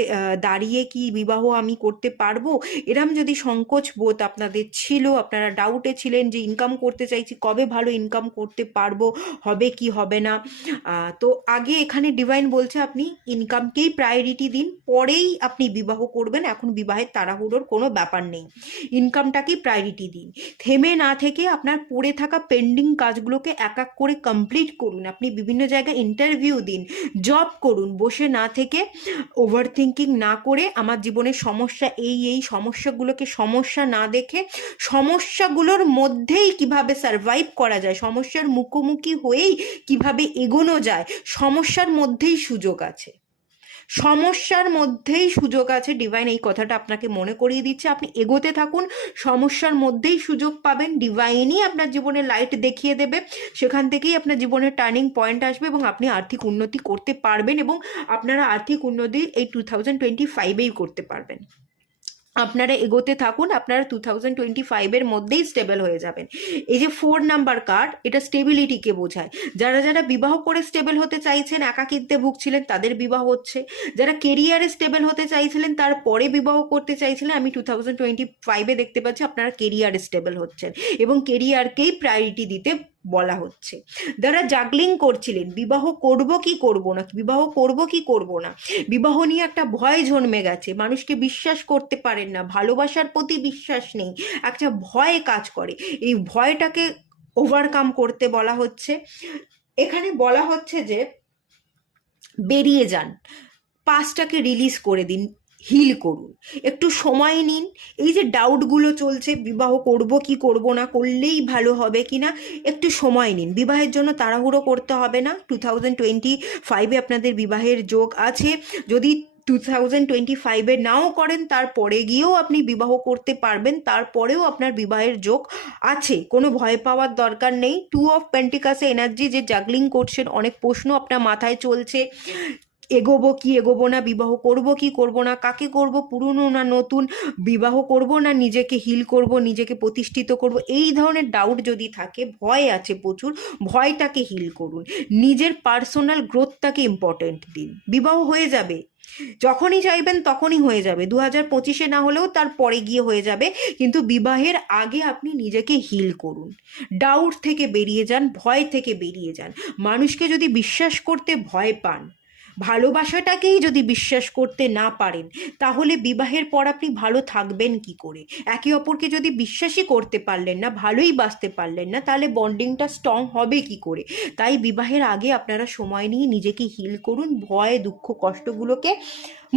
দাঁড়িয়ে কি বিবাহ আমি করতে পারবো, এরম যদি সংকোচ বোধ আপনাদের ছিল, আপনারা ডাউটে ছিলেন যে ইনকাম করতে চাইছি, কবে ভালো ইনকাম করতে পারবো, হবে কি হবে না, তো আগে এখানে ডিভাইন বলছে আপনি ইনকামকেই প্রায়োরিটি দিন, পরেই আপনি বিবাহ করবেন। এখন বিবাহের তাড়াহুড়োর কোনো ব্যাপার নেই, ইনকামটাকেই প্রায়োরিটি দিন। থেমে না থেকে আপনার পড়ে থাকা পেন্ডিং কাজগুলোকে এক এক করে কমপ্লিট করুন। আপনি বিভিন্ন জায়গায় ইন্টারভিউ দিন, জব করুন, বসে না থেকে, ওভার থিঙ্কিং না করে, আমার জীবনের সমস্যা এই সমস্যাগুলোকে সমস্যা না দেখে, সমস্যাগুলোর মধ্যেই কিভাবে সার্ভাইভ করা যায়, সমস্যার মুখোমুখি হয়েই কিভাবে এগোনো যায়, সমস্যার মধ্যেই সুযোগ আছে, সমস্যার মধ্যেই সুযোগ আছে। ডিভাইন এই কথাটা আপনাকে মনে করিয়ে দিচ্ছে, আপনি এগোতে থাকুন, সমস্যার মধ্যেই সুযোগ পাবেন, ডিভাইনই আপনার জীবনে লাইট দেখিয়ে দেবে, সেখান থেকেই আপনার জীবনের টার্নিং পয়েন্ট আসবে এবং আপনি আর্থিক উন্নতি করতে পারবেন, এবং আপনারা আর্থিক উন্নতি এই 2025-এই করতে পারবেন। আপনারা এগোতে থাকুন, আপনারা 2025-এর মধ্যেই স্টেবল হয়ে যাবেন। এই যে 4 নাম্বার কার্ড, এটা স্টেবিলিটিকে বোঝায়। যারা যারা বিবাহ করে স্টেবল হতে চাইছেন, একাকিত্বে ভুগছিলেন, তাদের বিবাহ হচ্ছে। যারা কেরিয়ারে স্টেবল হতে চাইছিলেন, তারপরে বিবাহ করতে চাইছিলেন, আমি 2025-এ দেখতে পাচ্ছি আপনারা কেরিয়ারে স্টেবল হচ্ছেন এবং কেরিয়ারকেই প্রায়োরিটি দিতে বলা হচ্ছে। যারা জাগলিং করছিলেন, বিবাহ করব কি করব না, বিবাহ করব কি করব না, বিবাহ নিয়ে একটা ভয় জন্মে গেছে, মানুষকে বিশ্বাস করতে পারেন না, ভালোবাসার প্রতি বিশ্বাস নেই, একটা ভয় কাজ করে, এই ভয়টাকে ওভারকাম করতে বলা হচ্ছে। এখানে বলা হচ্ছে যে বেরিয়ে যান, পাস্টটাকে রিলিজ করে দিন, হিল করুন, একটু সময় নিন। এই যে ডাউটগুলো চলছে, বিবাহ করব কি করব না, করলেই ভালো হবে কি না, একটু সময় নিন। বিবাহের জন্য তাড়াহুড়ো করতে হবে না, 2025-এ আপনাদের বিবাহের যোগ আছে। যদি 2025-এ নাও করেন, তারপরে গিয়েও আপনি বিবাহ করতে পারবেন, তারপরেও আপনার বিবাহের যোগ আছে, কোনো ভয় পাওয়ার দরকার নেই। 2 অফ পেন্টিকালসে এনার্জি যে জাগলিং করছেন, অনেক প্রশ্ন আপনার মাথায় চলছে, এগোবো কি এগোবো না, বিবাহ করব কি করব না, কাকে করব, পুরনো না নতুন, বিবাহ করব না নিজেকে হিল করব, নিজেকে প্রতিষ্ঠিত করব, এই ধরনের ডাউট যদি থাকে, ভয় আছে প্রচুর, ভয়টাকে হিল করুন, নিজের পার্সোনাল গ্রোথটাকে ইম্পর্টেন্ট দিন। বিবাহ হয়ে যাবে, যখনই চাইবেন তখনই হয়ে যাবে, 2025-এ না হলেও তার পরে গিয়ে হয়ে যাবে, কিন্তু বিবাহের আগে আপনি নিজেকে হিল করুন, ডাউট থেকে বেরিয়ে যান, ভয় থেকে বেরিয়ে যান। মানুষকে যদি বিশ্বাস করতে ভয় পান, ভালোবাসাটাকেই যদি বিশ্বাস করতে না পারেন, তাহলে বিবাহের পর আপনি ভালো থাকবেন কি করে? একে অপরকে যদি বিশ্বাসই করতে পারলেন না, ভালোই বাসতে পারলেন না, তাহলে বন্ডিংটা স্ট্রং হবে কি করে? তাই বিবাহের আগে আপনারা সময় নিয়ে নিজেকে হিল করুন, ভয় দুঃখ কষ্টগুলোকে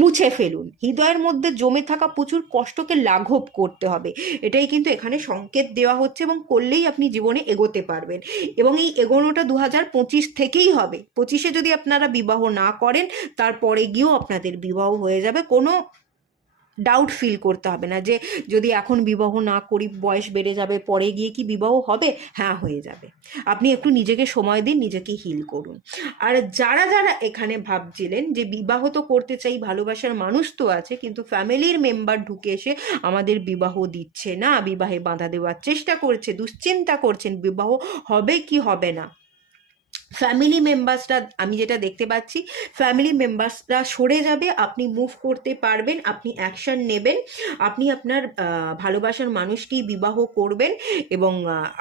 মুছে ফেলুন, হৃদয়ের মধ্যে জমে থাকা প্রচুর কষ্টকে লাঘব করতে হবে, এটাই কিন্তু এখানে সংকেত দেওয়া হচ্ছে, এবং করলেই আপনি জীবনে এগোতে পারবেন। এবং এই এগোনোটা 2025 থেকেই হবে। 25-এ যদি আপনারা বিবাহ না করেন, তারপরে গিয়েও আপনাদের বিবাহ হয়ে যাবে, কোনো ডাউট ফিল করতে হবে না যে যদি এখন বিবাহ না করি বয়স বেড়ে যাবে, পরে গিয়ে কি বিবাহ হবে। হ্যাঁ, হয়ে যাবে। আপনি একটু নিজেকে সময় দিন, নিজেকে হিল করুন। আর যারা যারা এখানে ভাবছিলেন যে বিবাহ তো করতে চাই, ভালোবাসার মানুষ তো আছে, কিন্তু ফ্যামিলির মেম্বার ঢুকে এসে আমাদের বিবাহ দিচ্ছে না, বিবাহে বাধা দেওয়ার চেষ্টা করছে, দুশ্চিন্তা করছেন বিবাহ হবে কি হবে না, ফ্যামিলি মেম্বার্সরা, আমি যেটা দেখতে পাচ্ছি, ফ্যামিলি মেম্বার্সরা সরে যাবে, আপনি মুভ করতে পারবেন, আপনি অ্যাকশন নেবেন, আপনি আপনার ভালোবাসার মানুষকেই বিবাহ করবেন এবং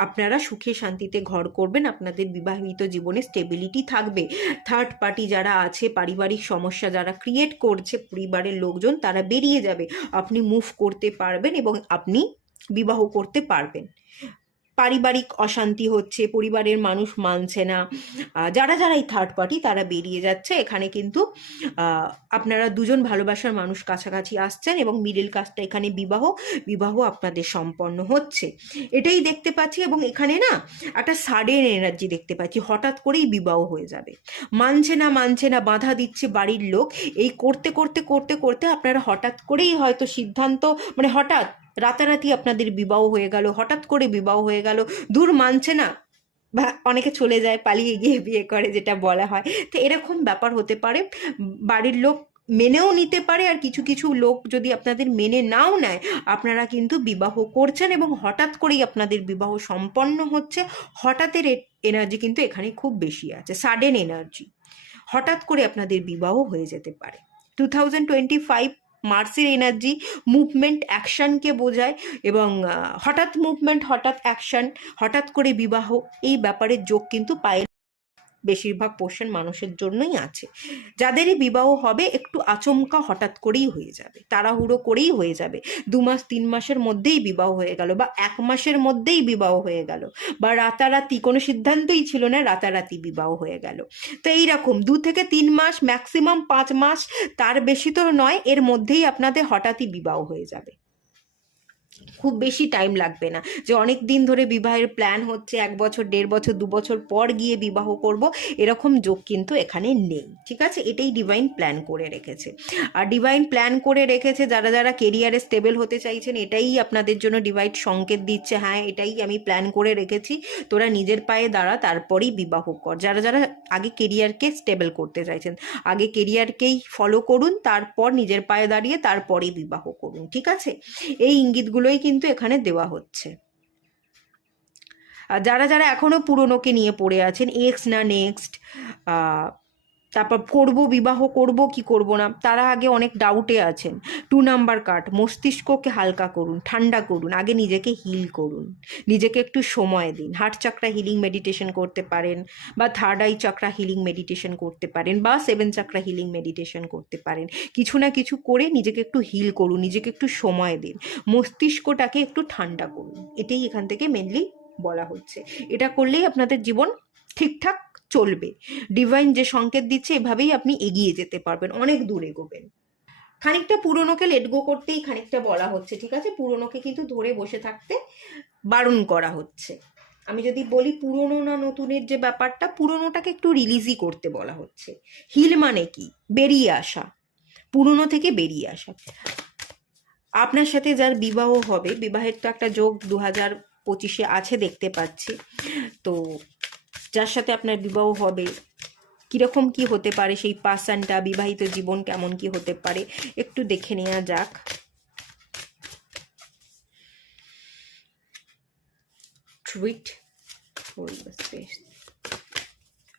আপনারা সুখে শান্তিতে ঘর করবেন, আপনাদের বিবাহিত জীবনে স্টেবিলিটি থাকবে। থার্ড পার্টি যারা আছে, পারিবারিক সমস্যা যারা ক্রিয়েট করছে পরিবারের লোকজন, তারা বেরিয়ে যাবে, আপনি মুভ করতে পারবেন এবং আপনি বিবাহ করতে পারবেন। পারিবারিক অশান্তি হচ্ছে, পরিবারের মানুষ মানছে না, যারা যারা এই থার্ড পার্টি তারা বেরিয়ে যাচ্ছে। এখানে কিন্তু আপনারা দুজন ভালোবাসার মানুষ কাছাকাছি আসছেন এবং মিডল কাস্টটা এখানে বিবাহ আপনাদের সম্পন্ন হচ্ছে, এটাই দেখতে পাচ্ছি। এবং এখানে না একটা সাডেন এনার্জি দেখতে পাচ্ছি, হঠাৎ করেই বিবাহ হয়ে যাবে। মানছে না, বাধা দিচ্ছে বাড়ির লোক, এই করতে করতে করতে করতে আপনারা হঠাৎ করেই হয়তো সিদ্ধান্ত, মানে হঠাৎ রাতারাতি আপনাদের বিবাহ হয়ে গেল, হঠাৎ করে বিবাহ হয়ে গেল, দূর মানছে না, বা অনেকে চলে যায়, পালিয়ে গিয়ে বিয়ে করে যেটা বলা হয়, তো এরকম ব্যাপার হতে পারে। বাড়ির লোক মেনেও নিতে পারে, আর কিছু কিছু লোক যদি আপনাদের মেনে নাও নেয়, আপনারা কিন্তু বিবাহ করছেন এবং হঠাৎ করেই আপনাদের বিবাহ সম্পন্ন হচ্ছে। হঠাৎের এনার্জি কিন্তু এখানে খুব বেশি আছে, সাডেন এনার্জি, হঠাৎ করে আপনাদের বিবাহ হয়ে যেতে পারে। 2025 মার্সের এনার্জি মুভমেন্ট অ্যাকশনকে বোঝায় এবং হঠাৎ মুভমেন্ট, হঠাৎ অ্যাকশন, হঠাৎ করে বিবাহ, এই ব্যাপারের যোগ কিন্তু পায় বেশিরভাগ পোর্শন মানুষের জন্যই আছে। যাদেরই বিবাহ হবে একটু আচমকা হঠাৎ করেই হয়ে যাবে, তাড়াহুড়ো করেই হয়ে যাবে, 2 মাস 3 মাসের মধ্যেই বিবাহ হয়ে গেল, বা 1 মাসের মধ্যেই বিবাহ হয়ে গেল, বা রাতারাতি কোনো সিদ্ধান্তই ছিল না, রাতারাতি বিবাহ হয়ে গেল। তো এইরকম 2 থেকে 3 মাস, ম্যাক্সিমাম 5 মাস, তার বেশি তো নয়, এর মধ্যেই আপনাদের হঠাৎই বিবাহ হয়ে যাবে। খুব বেশি টাইম লাগবে না, যে অনেক দিন ধরে বিবাহের প্ল্যান হচ্ছে, 1 বছর 1.5 বছর 2 বছর পর গিয়ে বিবাহ করব, এরকম যোগ কিন্তু এখানে নেই। ঠিক আছে, এটাই ডিভাইন প্ল্যান করে রেখেছে। আর ডিভাইন প্ল্যান করে রেখেছে যারা যারা কেরিয়ারে স্টেবল হতে চাইছেন, এটাই আপনাদের জন্য ডিভাইন সংকেত দিচ্ছে, হ্যাঁ এটাই আমি প্ল্যান করে রেখেছি, তোরা নিজের পায়ে দাঁড়া, তারপরেই বিবাহ কর। যারা যারা আগে কেরিয়ারকে স্টেবল করতে চাইছেন, আগে কেরিয়ারকেই ফলো করুন, তারপর নিজের পায়ে দাঁড়িয়ে তারপরেই বিবাহ করুন। ঠিক আছে, এই ইঙ্গিতগুলোই কিন্তু এখানে দেওয়া হচ্ছে। আর যারা যারা এখনো পুরনোকে নিয়ে পড়ে আছেন, এক্স না নেক্সট, তারপর বিবাহ করব কি করব না, তারা আগে অনেক ডাউটে আছেন। 2 নাম্বার কার্ড, মস্তিষ্ককে হালকা করুন, ঠান্ডা করুন, আগে নিজেকে হিল করুন, নিজেকে একটু সময় দিন। হার্ট চাকরা হিলিং মেডিটেশন করতে পারেন, বা থার্ড আই চাকরা হিলিং মেডিটেশন করতে পারেন, বা 7 চাকরা হিলিং মেডিটেশন করতে পারেন। কিছু না কিছু করে নিজেকে একটু হিল করুন, নিজেকে একটু সময় দিন, মস্তিষ্কটাকে একটু ঠান্ডা করুন, এটাই এখান থেকে মেনলি বলা হচ্ছে। এটা করলেই আপনাদের জীবন ঠিকঠাক চলবে। ডিভাইন যে সংকেত দিচ্ছে, এভাবেই আপনি এগিয়ে যেতে পারবেন, অনেক দূর এগোবেন। খানিকটা পুরনোকে লেট গো করতেই খানিকটা বলা হচ্ছে। ঠিক আছে, পুরনোকে কিন্তু ধরে বসে থাকতে বারণ করা হচ্ছে। আমি যদি বলি পুরনো না নতুনের যে ব্যাপারটা, পুরনোটাকে একটু রিলিজই করতে বলা হচ্ছে। হিল মানে কি? বেরিয়ে আসা, পুরনো থেকে বেরিয়ে আসা। আপনার সাথে যার বিবাহ হবে, বিবাহের তো একটা যোগ 2025-এ আছে দেখতে পাচ্ছি, তো যার সাথে আপনার বিবাহ হবে, কীরকম কি হতে পারে সেই পার্সনটা, বিবাহিত জীবন কেমন কি হতে পারে একটু দেখে নেওয়া যাক। টুইট,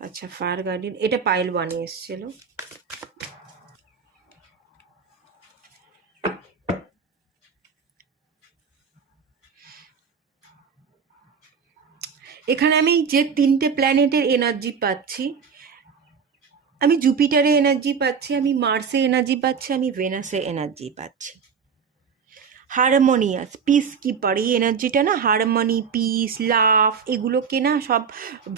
আচ্ছা ফায়ার গার্ডিয়ান, এটা পাইল 1-এ এসেছিল। এখানে আমি যে 3টে প্ল্যানেটের এনার্জি পাচ্ছি, আমি জুপিটারে এনার্জি পাচ্ছি, আমি মার্সে এনার্জি পাচ্ছি, আমি ভেনাসে এনার্জি পাচ্ছি। হারমোনিয়াস, পিস কিপার, এই এনার্জিটা না হারমোনি, পিস, লাভ, এগুলোকে না সব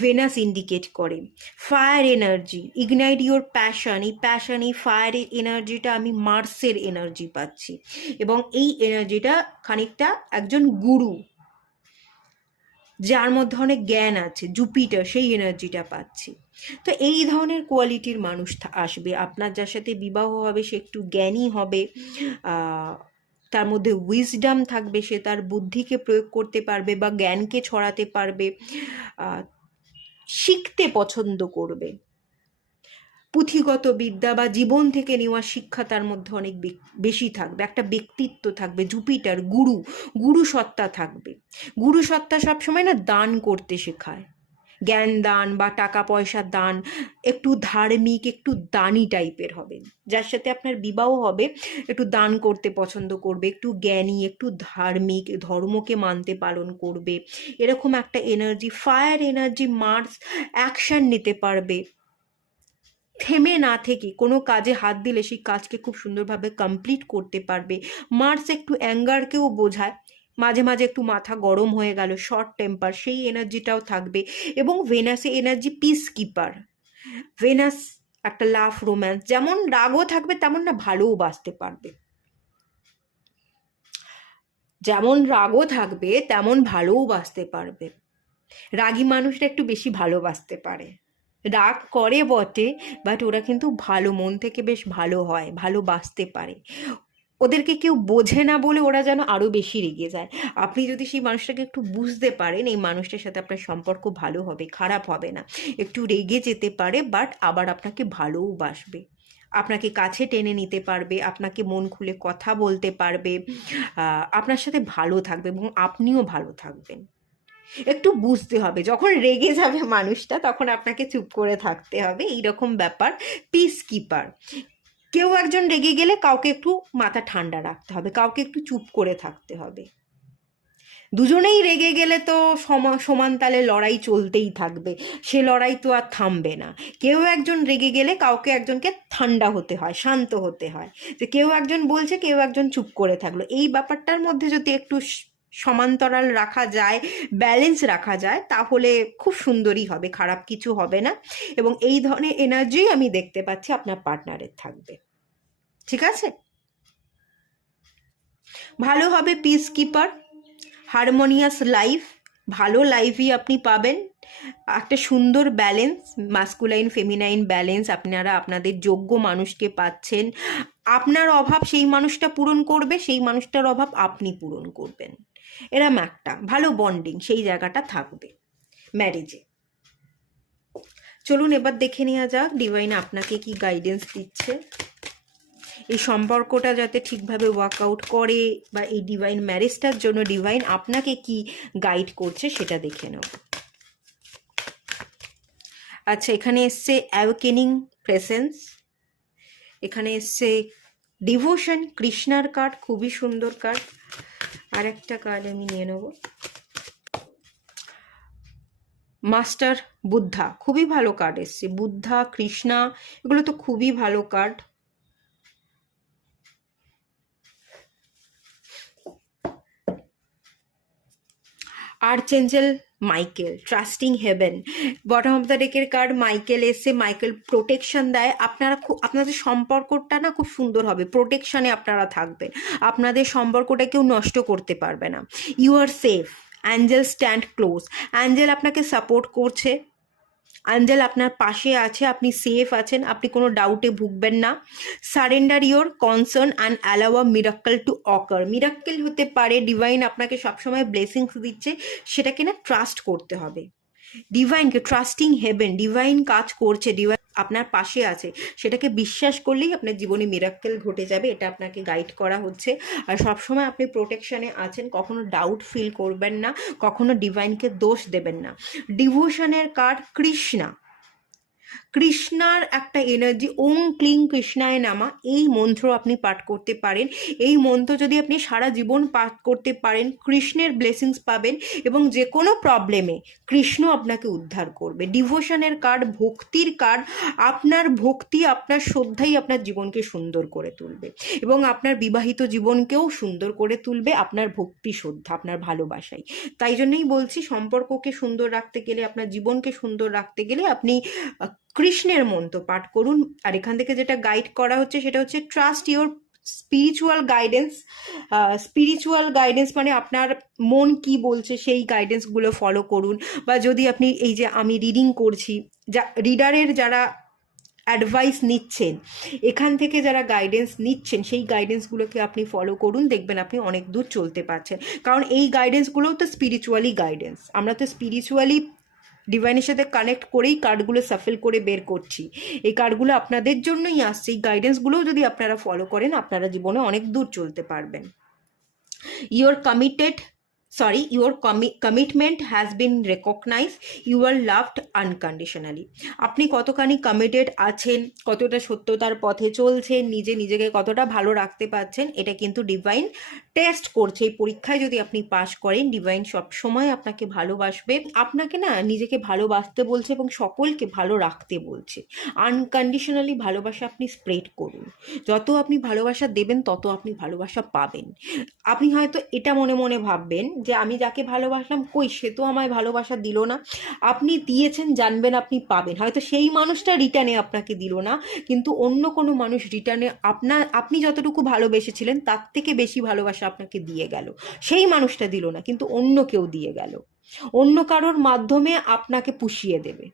ভেনাস ইন্ডিকেট করে। Fire energy, ignite your passion, এই প্যাশন, এই ফায়ারের এনার্জিটা আমি মার্সের এনার্জি পাচ্ছি, এবং এই এনার্জিটা খানিকটা একজন গুরু যার মধ্যে অনেক জ্ঞান আছে, জুপিটার, সেই এনার্জিটা পাচ্ছি। তো এই ধরনের কোয়ালিটির মানুষ আসবে আপনার, যার সাথে বিবাহ হবে সে একটু জ্ঞানী হবে, তার মধ্যে উইজডম থাকবে, সে তার বুদ্ধিকে প্রয়োগ করতে পারবে বা জ্ঞানকে ছড়াতে পারবে, শিখতে পছন্দ করবে, পুঁথিগত বিদ্যা বা জীবন থেকে নেওয়া শিক্ষা তার মধ্যে অনেক বেশি থাকবে, একটা ব্যক্তিত্ব থাকবে। জুপিটার গুরু সত্তা থাকবে। গুরু সত্তা সবসময় না দান করতে শেখায়, জ্ঞান দান বা টাকা পয়সার দান, একটু ধার্মিক, একটু দানি টাইপের হবেন। যার সাথে আপনার বিবাহ হবে একটু দান করতে পছন্দ করবে, একটু জ্ঞানী, একটু ধার্মিক, ধর্মকে মানতে পালন করবে, এরকম একটা energy. Fire energy, Mars action নিতে পারবে, থেমে না থেকে কোনো কাজে হাত দিলে সেই কাজকে খুব সুন্দরভাবে কমপ্লিট করতে পারবে। মার্স একটু অ্যাঙ্গারকেও বোঝায়, মাঝে মাঝে একটু মাথা গরম হয়ে গেল, শর্ট টেম্পার, সেই এনার্জিটাও থাকবে। এবং ভেনাসে এনার্জি পিস কিপার। ভেনাস একটা লাভ, রোম্যান্স, যেমন রাগও থাকবে তেমন না ভালোও বাসতে পারবে, যেমন রাগও থাকবে তেমন ভালোও বাসতে পারবে। রাগী মানুষটা একটু বেশি ভালোবাসতে পারে, রাগ করে বটে, বাট ওরা কিন্তু ভালো, মন থেকে বেশ ভালো হয়, ভালোবাসতে পারে। ওদেরকে কেউ বোঝে না বলে ওরা যেন আরো বেশি রেগে যায়। আপনি যদি সেই মানুষটাকে একটু বুঝতে পারেন, এই মানুষটার সাথে আপনার সম্পর্ক ভালো হবে, খারাপ হবে না। একটু রেগে যেতে পারে, বাট আবার আপনাকে ভালোও বাসবে, আপনাকে কাছে টেনে নিতে পারবে, আপনাকে মন খুলে কথা বলতে পারবে, আপনার সাথে ভালো থাকবে এবং আপনিও ভালো থাকবেন। একটু বুঝতে হবে, যখন রেগে যাবে মানুষটা তখন আপনাকে চুপ করে থাকতে হবে, এইরকম ব্যাপার। পিস কিপার, কেউ একজন রেগে গেলে কাউকে একটু মাথা ঠান্ডা রাখতে হবে, কাউকে একটু চুপ করে থাকতে হবে। দুজনেই রেগে গেলে তো সমান তালে লড়াই চলতেই থাকবে, সে লড়াই তো আর থামবে না। কেউ একজন রেগে গেলে কাউকে একজনকে ঠান্ডা হতে হয়, শান্ত হতে হয়, যে কেউ একজন বলছে, কেউ একজন চুপ করে থাকলো। এই ব্যাপারটার মধ্যে যদি একটু সমান্তরাল রাখা যায়, ব্যালেন্স রাখা যায়, তাহলে খুব সুন্দরই হবে, খারাপ কিছু হবে না। এবং এই ধরনের এনার্জি আমি দেখতে পাচ্ছি আপনার পার্টনারের থাকবে। ঠিক আছে, ভালো হবে পিস কিপার, হারমোনিয়াস লাইফ, ভালো লাইফই আপনি পাবেন। একটা সুন্দর ব্যালেন্স, মাস্কুলাইন ফেমিনাইন ব্যালেন্স, আপনারা আপনাদের যোগ্য মানুষকে পাচ্ছেন। আপনার অভাব সেই মানুষটা পূরণ করবে, সেই মানুষটার অভাব আপনি পূরণ করবেন, এরম একটা ভালো বন্ডিং সেই জায়গাটা থাকবে ম্যারেজে। চলুন এবার দেখে নেওয়া যাক ডিভাইন আপনাকে কি গাইডেন্স দিচ্ছে, এই সম্পর্কটা যাতে ঠিকভাবে ওয়ার্কআউট করে, বা এই ডিভাইন ম্যারেজটার জন্য ডিভাইন আপনাকে কি গাইড করছে সেটা দেখে নেব। আচ্ছা, এখানে এসছে অ্যাওয়েকেনিং প্রেসেন্স, এখানে এসছে ডিভোশন, কৃষ্ণার কার্ড, খুবই সুন্দর কার্ড। আর একটা কার্ড আমি নিয়ে নেব, মাস্টার বুদ্ধা, খুবই ভালো কার্ড এসছে। বুদ্ধা, কৃষ্ণা, এগুলো তো খুবই ভালো card. Archangel Michael, trusting heaven, bottom of the ডেকের কার্ড মাইকেল এসে। মাইকেল প্রোটেকশন দেয়, আপনারা খুব, আপনাদের সম্পর্কটা না খুব সুন্দর হবে, প্রোটেকশনে আপনারা থাকবেন, আপনাদের সম্পর্কটা কেউ নষ্ট করতে পারবে না। You are safe, angel stand close, angel আপনাকে সাপোর্ট করছে, অ্যাঞ্জেল আপনার পাশে আছে, আপনি সেফ আছেন, আপনি কোনো ডাউটে ভুগবেন না। Surrender your concern and allow a miracle to occur, miracle হতে পারে, ডিভাইন আপনাকে সবসময় ব্লেসিংস দিচ্ছে, সেটাকে না ট্রাস্ট করতে হবে ডিভাইনকে। ট্রাস্টিং হেভেন, ডিভাইন কাজ করছে, ডিভাইন আপনার পাশে আছে, সেটাকে বিশ্বাস করলেই আপনার জীবনে মিরাক্কেল ঘটে যাবে, এটা আপনাকে গাইড করা হচ্ছে। আর সবসময় আপনি প্রোটেকশনে আছেন, কখনো ডাউট ফিল করবেন না, কখনো ডিভাইনকে দোষ দেবেন না। ডিভোশনের কার্ড কৃষ্ণা, কৃষ্ণার একটা এনার্জি, ওম ক্লিং কৃষ্ণায় নামা, এই মন্ত্র আপনি পাঠ করতে পারেন। এই মন্ত্র যদি আপনি সারা জীবন পাঠ করতে পারেন, কৃষ্ণের ব্লেসিংস পাবেন, এবং যে কোনো প্রবলেমে কৃষ্ণ আপনাকে উদ্ধার করবে। ডিভোশনের কার্ড, ভক্তির কার্ড, আপনার ভক্তি, আপনার শ্রদ্ধাই আপনার জীবনকে সুন্দর করে তুলবে, এবং আপনার বিবাহিত জীবনকেও সুন্দর করে তুলবে, আপনার ভক্তি, শ্রদ্ধা, আপনার ভালোবাসাই। তাই জন্যই বলছি, সম্পর্ককে সুন্দর রাখতে গেলে, আপনার জীবনকে সুন্দর রাখতে গেলে আপনি কৃষ্ণের মন্ত্র পাঠ করুন। আর এখান থেকে যেটা গাইড করা হচ্ছে সেটা হচ্ছে trust your spiritual guidance. Spiritual guidance মানে আপনার মন কি বলছে সেই গাইডেন্সগুলো ফলো করুন। বা যদি আপনি, এই যে আমি রিডিং করছি, যা রিডারের যারা অ্যাডভাইস নিচ্ছেন, এখান থেকে যারা গাইডেন্স নিচ্ছেন, সেই গাইডেন্সগুলোকে আপনি ফলো করুন, দেখবেন আপনি অনেক দূর চলতে পারছেন। কারণ এই গাইডেন্সগুলোও তো স্পিরিচুয়ালি গাইডেন্স, আমরা তো স্পিরিচুয়ালি ডিভাইনের সাথে কানেক্ট করেই কার্ডগুলো সাফেল করে বের করছি। এই কার্ডগুলো আপনাদের জন্যই আসছে, এই গাইডেন্সগুলোও যদি আপনারা ফলো করেন, আপনারা জীবনে অনেক দূর চলতে পারবেন। Your committed sorry, your commitment has been recognise, you are loved unconditionally. আপনি কতখানি কমিটেড আছেন, কতটা সত্যতার পথে চলছেন, নিজেকে কতটা ভালো রাখতে পারছেন, এটা কিন্তু ডিভাইন টেস্ট করছে। এই পরীক্ষায় যদি আপনি পাশ করেন, ডিভাইন সবসময় আপনাকে ভালোবাসবে, আপনাকে না নিজেকে ভালোবাসতে বলছে এবং সকলকে ভালো রাখতে বলছে। আনকন্ডিশনালি ভালোবাসা আপনি স্প্রেড করুন। যত আপনি ভালোবাসা দেবেন তত আপনি ভালোবাসা পাবেন। আপনি হয়তো এটা মনে মনে ভাববেন যে আমি যাকে ভালোবাসলাম, কই সে তো আমায় ভালোবাসা দিল না। আপনি দিয়েছেন, জানবেন আপনি পাবেন। হয়তো সেই মানুষটা রিটার্নে আপনাকে দিল না, কিন্তু অন্য কোনো মানুষ রিটার্নে আপনি যতটুকু ভালোবেসেছিলেন তার থেকে বেশি ভালোবাসা আপনাকে দিয়ে গেল। সেই মানুষটা দিল না, কিন্তু অন্য কেউ দিয়ে গেল, অন্য কারোর মাধ্যমে আপনাকে পুষিয়ে দেবে।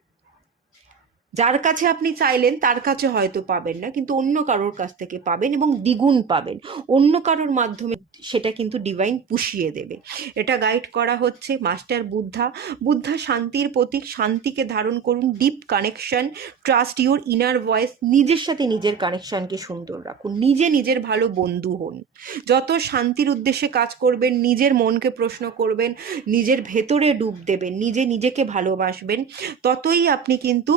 যার কাছে আপনি চাইলেন তার কাছে হয়তো পাবেন না, কিন্তু অন্য কারোর কাছ থেকে পাবেন এবং দ্বিগুণ পাবেন। অন্য কারোর মাধ্যমে সেটা কিন্তু ডিভাইন পুষিয়ে দেবে। এটা গাইড করা হচ্ছে মাস্টার বুদ্ধা। বুদ্ধা শান্তির প্রতীক। শান্তিকে ধারণ করুন, deep connection, trust your inner voice. নিজের সাথে নিজের কানেকশনকে সুন্দর রাখুন, নিজের ভালো বন্ধু হন। যত শান্তির উদ্দেশ্যে কাজ করবেন, নিজের মনকে প্রশ্ন করবেন, নিজের ভেতরে ডুব দেবেন, নিজেকে ভালোবাসবেন, ততই আপনি কিন্তু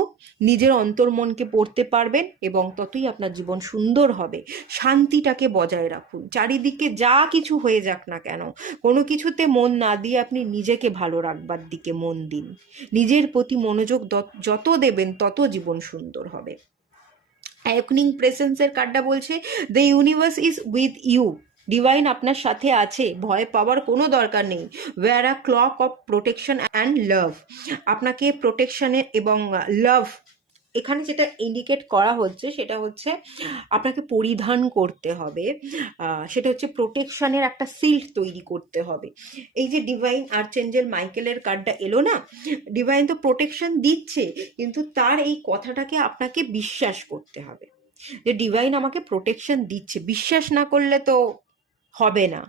নিজের অন্তর্মনকে পড়তে পারবেন এবং ততই আপনার জীবন সুন্দর হবে। শান্তিটাকে বজায় রাখুন। চারিদিকে যা কিছু হয়ে যাক না কেন, কোনো কিছুতে মন না দিয়ে আপনি নিজেকে ভালো রাখবার দিকে মন দিন। নিজের প্রতি মনোযোগ যত দেবেন তত জীবন সুন্দর হবে। অ্যাওয়েকনিং প্রেসেন্সের কার্ডটা বলছে the universe is with you. Divine আপনার সাথে আছে, ভয় পাওয়ার কোনো দরকার নেই। Wear a cloak of protection and love. আপনাকে প্রোটেকশনে এবং লাভ, এখানে যেটা ইন্ডিকেট করা হচ্ছে সেটা হচ্ছে আপনাকে পরিধান করতে হবে। সেটা হচ্ছে প্রোটেকশনের একটা সিল্ড তৈরি করতে হবে। এই যে ডিভাইন আর্চেঞ্জেল মাইকেলের কার্ডটা এলো না, ডিভাইন তো প্রোটেকশন দিচ্ছে, কিন্তু তার এই কথাটাকে আপনাকে বিশ্বাস করতে হবে যে ডিভাইন আমাকে প্রোটেকশন দিচ্ছে। বিশ্বাস না করলে তো হবে না।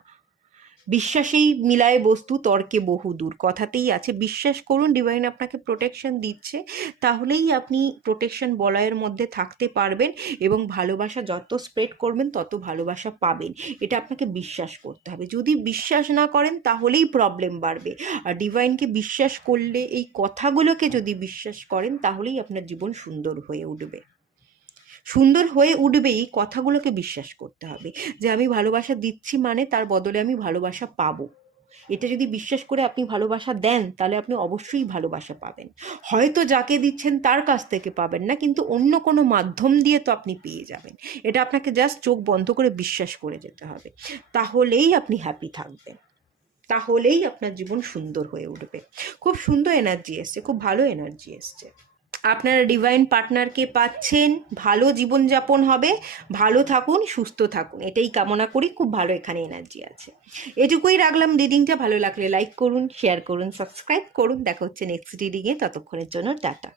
বিশ্বাসেই মিলায় বস্তু তর্কে বহুদূর, কথাতেই আছে। বিশ্বাস করুন, ডিভাইন আপনাকে প্রোটেকশন দিচ্ছে, তাহলেই আপনি প্রোটেকশন বলয়ের মধ্যে থাকতে পারবেন এবং ভালোবাসা যত স্প্রেড করবেন তত ভালোবাসা পাবেন। এটা আপনাকে বিশ্বাস করতে হবে। যদি বিশ্বাস না করেন তাহলেই প্রবলেম বাড়বে। আর ডিভাইনকে বিশ্বাস করলে, এই কথাগুলোকে যদি বিশ্বাস করেন, তাহলেই আপনার জীবন সুন্দর হয়ে উঠবে। সুন্দর হয়ে উঠবেই, কথাগুলোকে বিশ্বাস করতে হবে যে আমি ভালোবাসা দিচ্ছি মানে তার বদলে আমি ভালোবাসা পাবো। এটা যদি বিশ্বাস করে আপনি ভালোবাসা দেন, তাহলে আপনি অবশ্যই ভালোবাসা পাবেন। হয়তো যাকে দিচ্ছেন তার কাছ থেকে পাবেন না, কিন্তু অন্য কোনো মাধ্যম দিয়ে তো আপনি পেয়ে যাবেন। এটা আপনাকে জাস্ট চোখ বন্ধ করে বিশ্বাস করে যেতে হবে, তাহলেই আপনি হ্যাপি থাকবেন, তাহলেই আপনার জীবন সুন্দর হয়ে উঠবে। খুব সুন্দর এনার্জি এসছে, খুব ভালো এনার্জি এসছে। আপনারা ডিভাইন পার্টনারকে পাচ্ছেন, ভালো জীবনযাপন হবে, ভালো থাকুন, সুস্থ থাকুন, এটাই কামনা করি। খুব ভালো এখানে এনার্জি আছে। এটুকুই রাখলাম রিডিংটা। ভালো লাগলে লাইক করুন, শেয়ার করুন, সাবস্ক্রাইব করুন। দেখা হচ্ছে নেক্সট রিডিংয়ে। ততক্ষণের জন্য টাটা।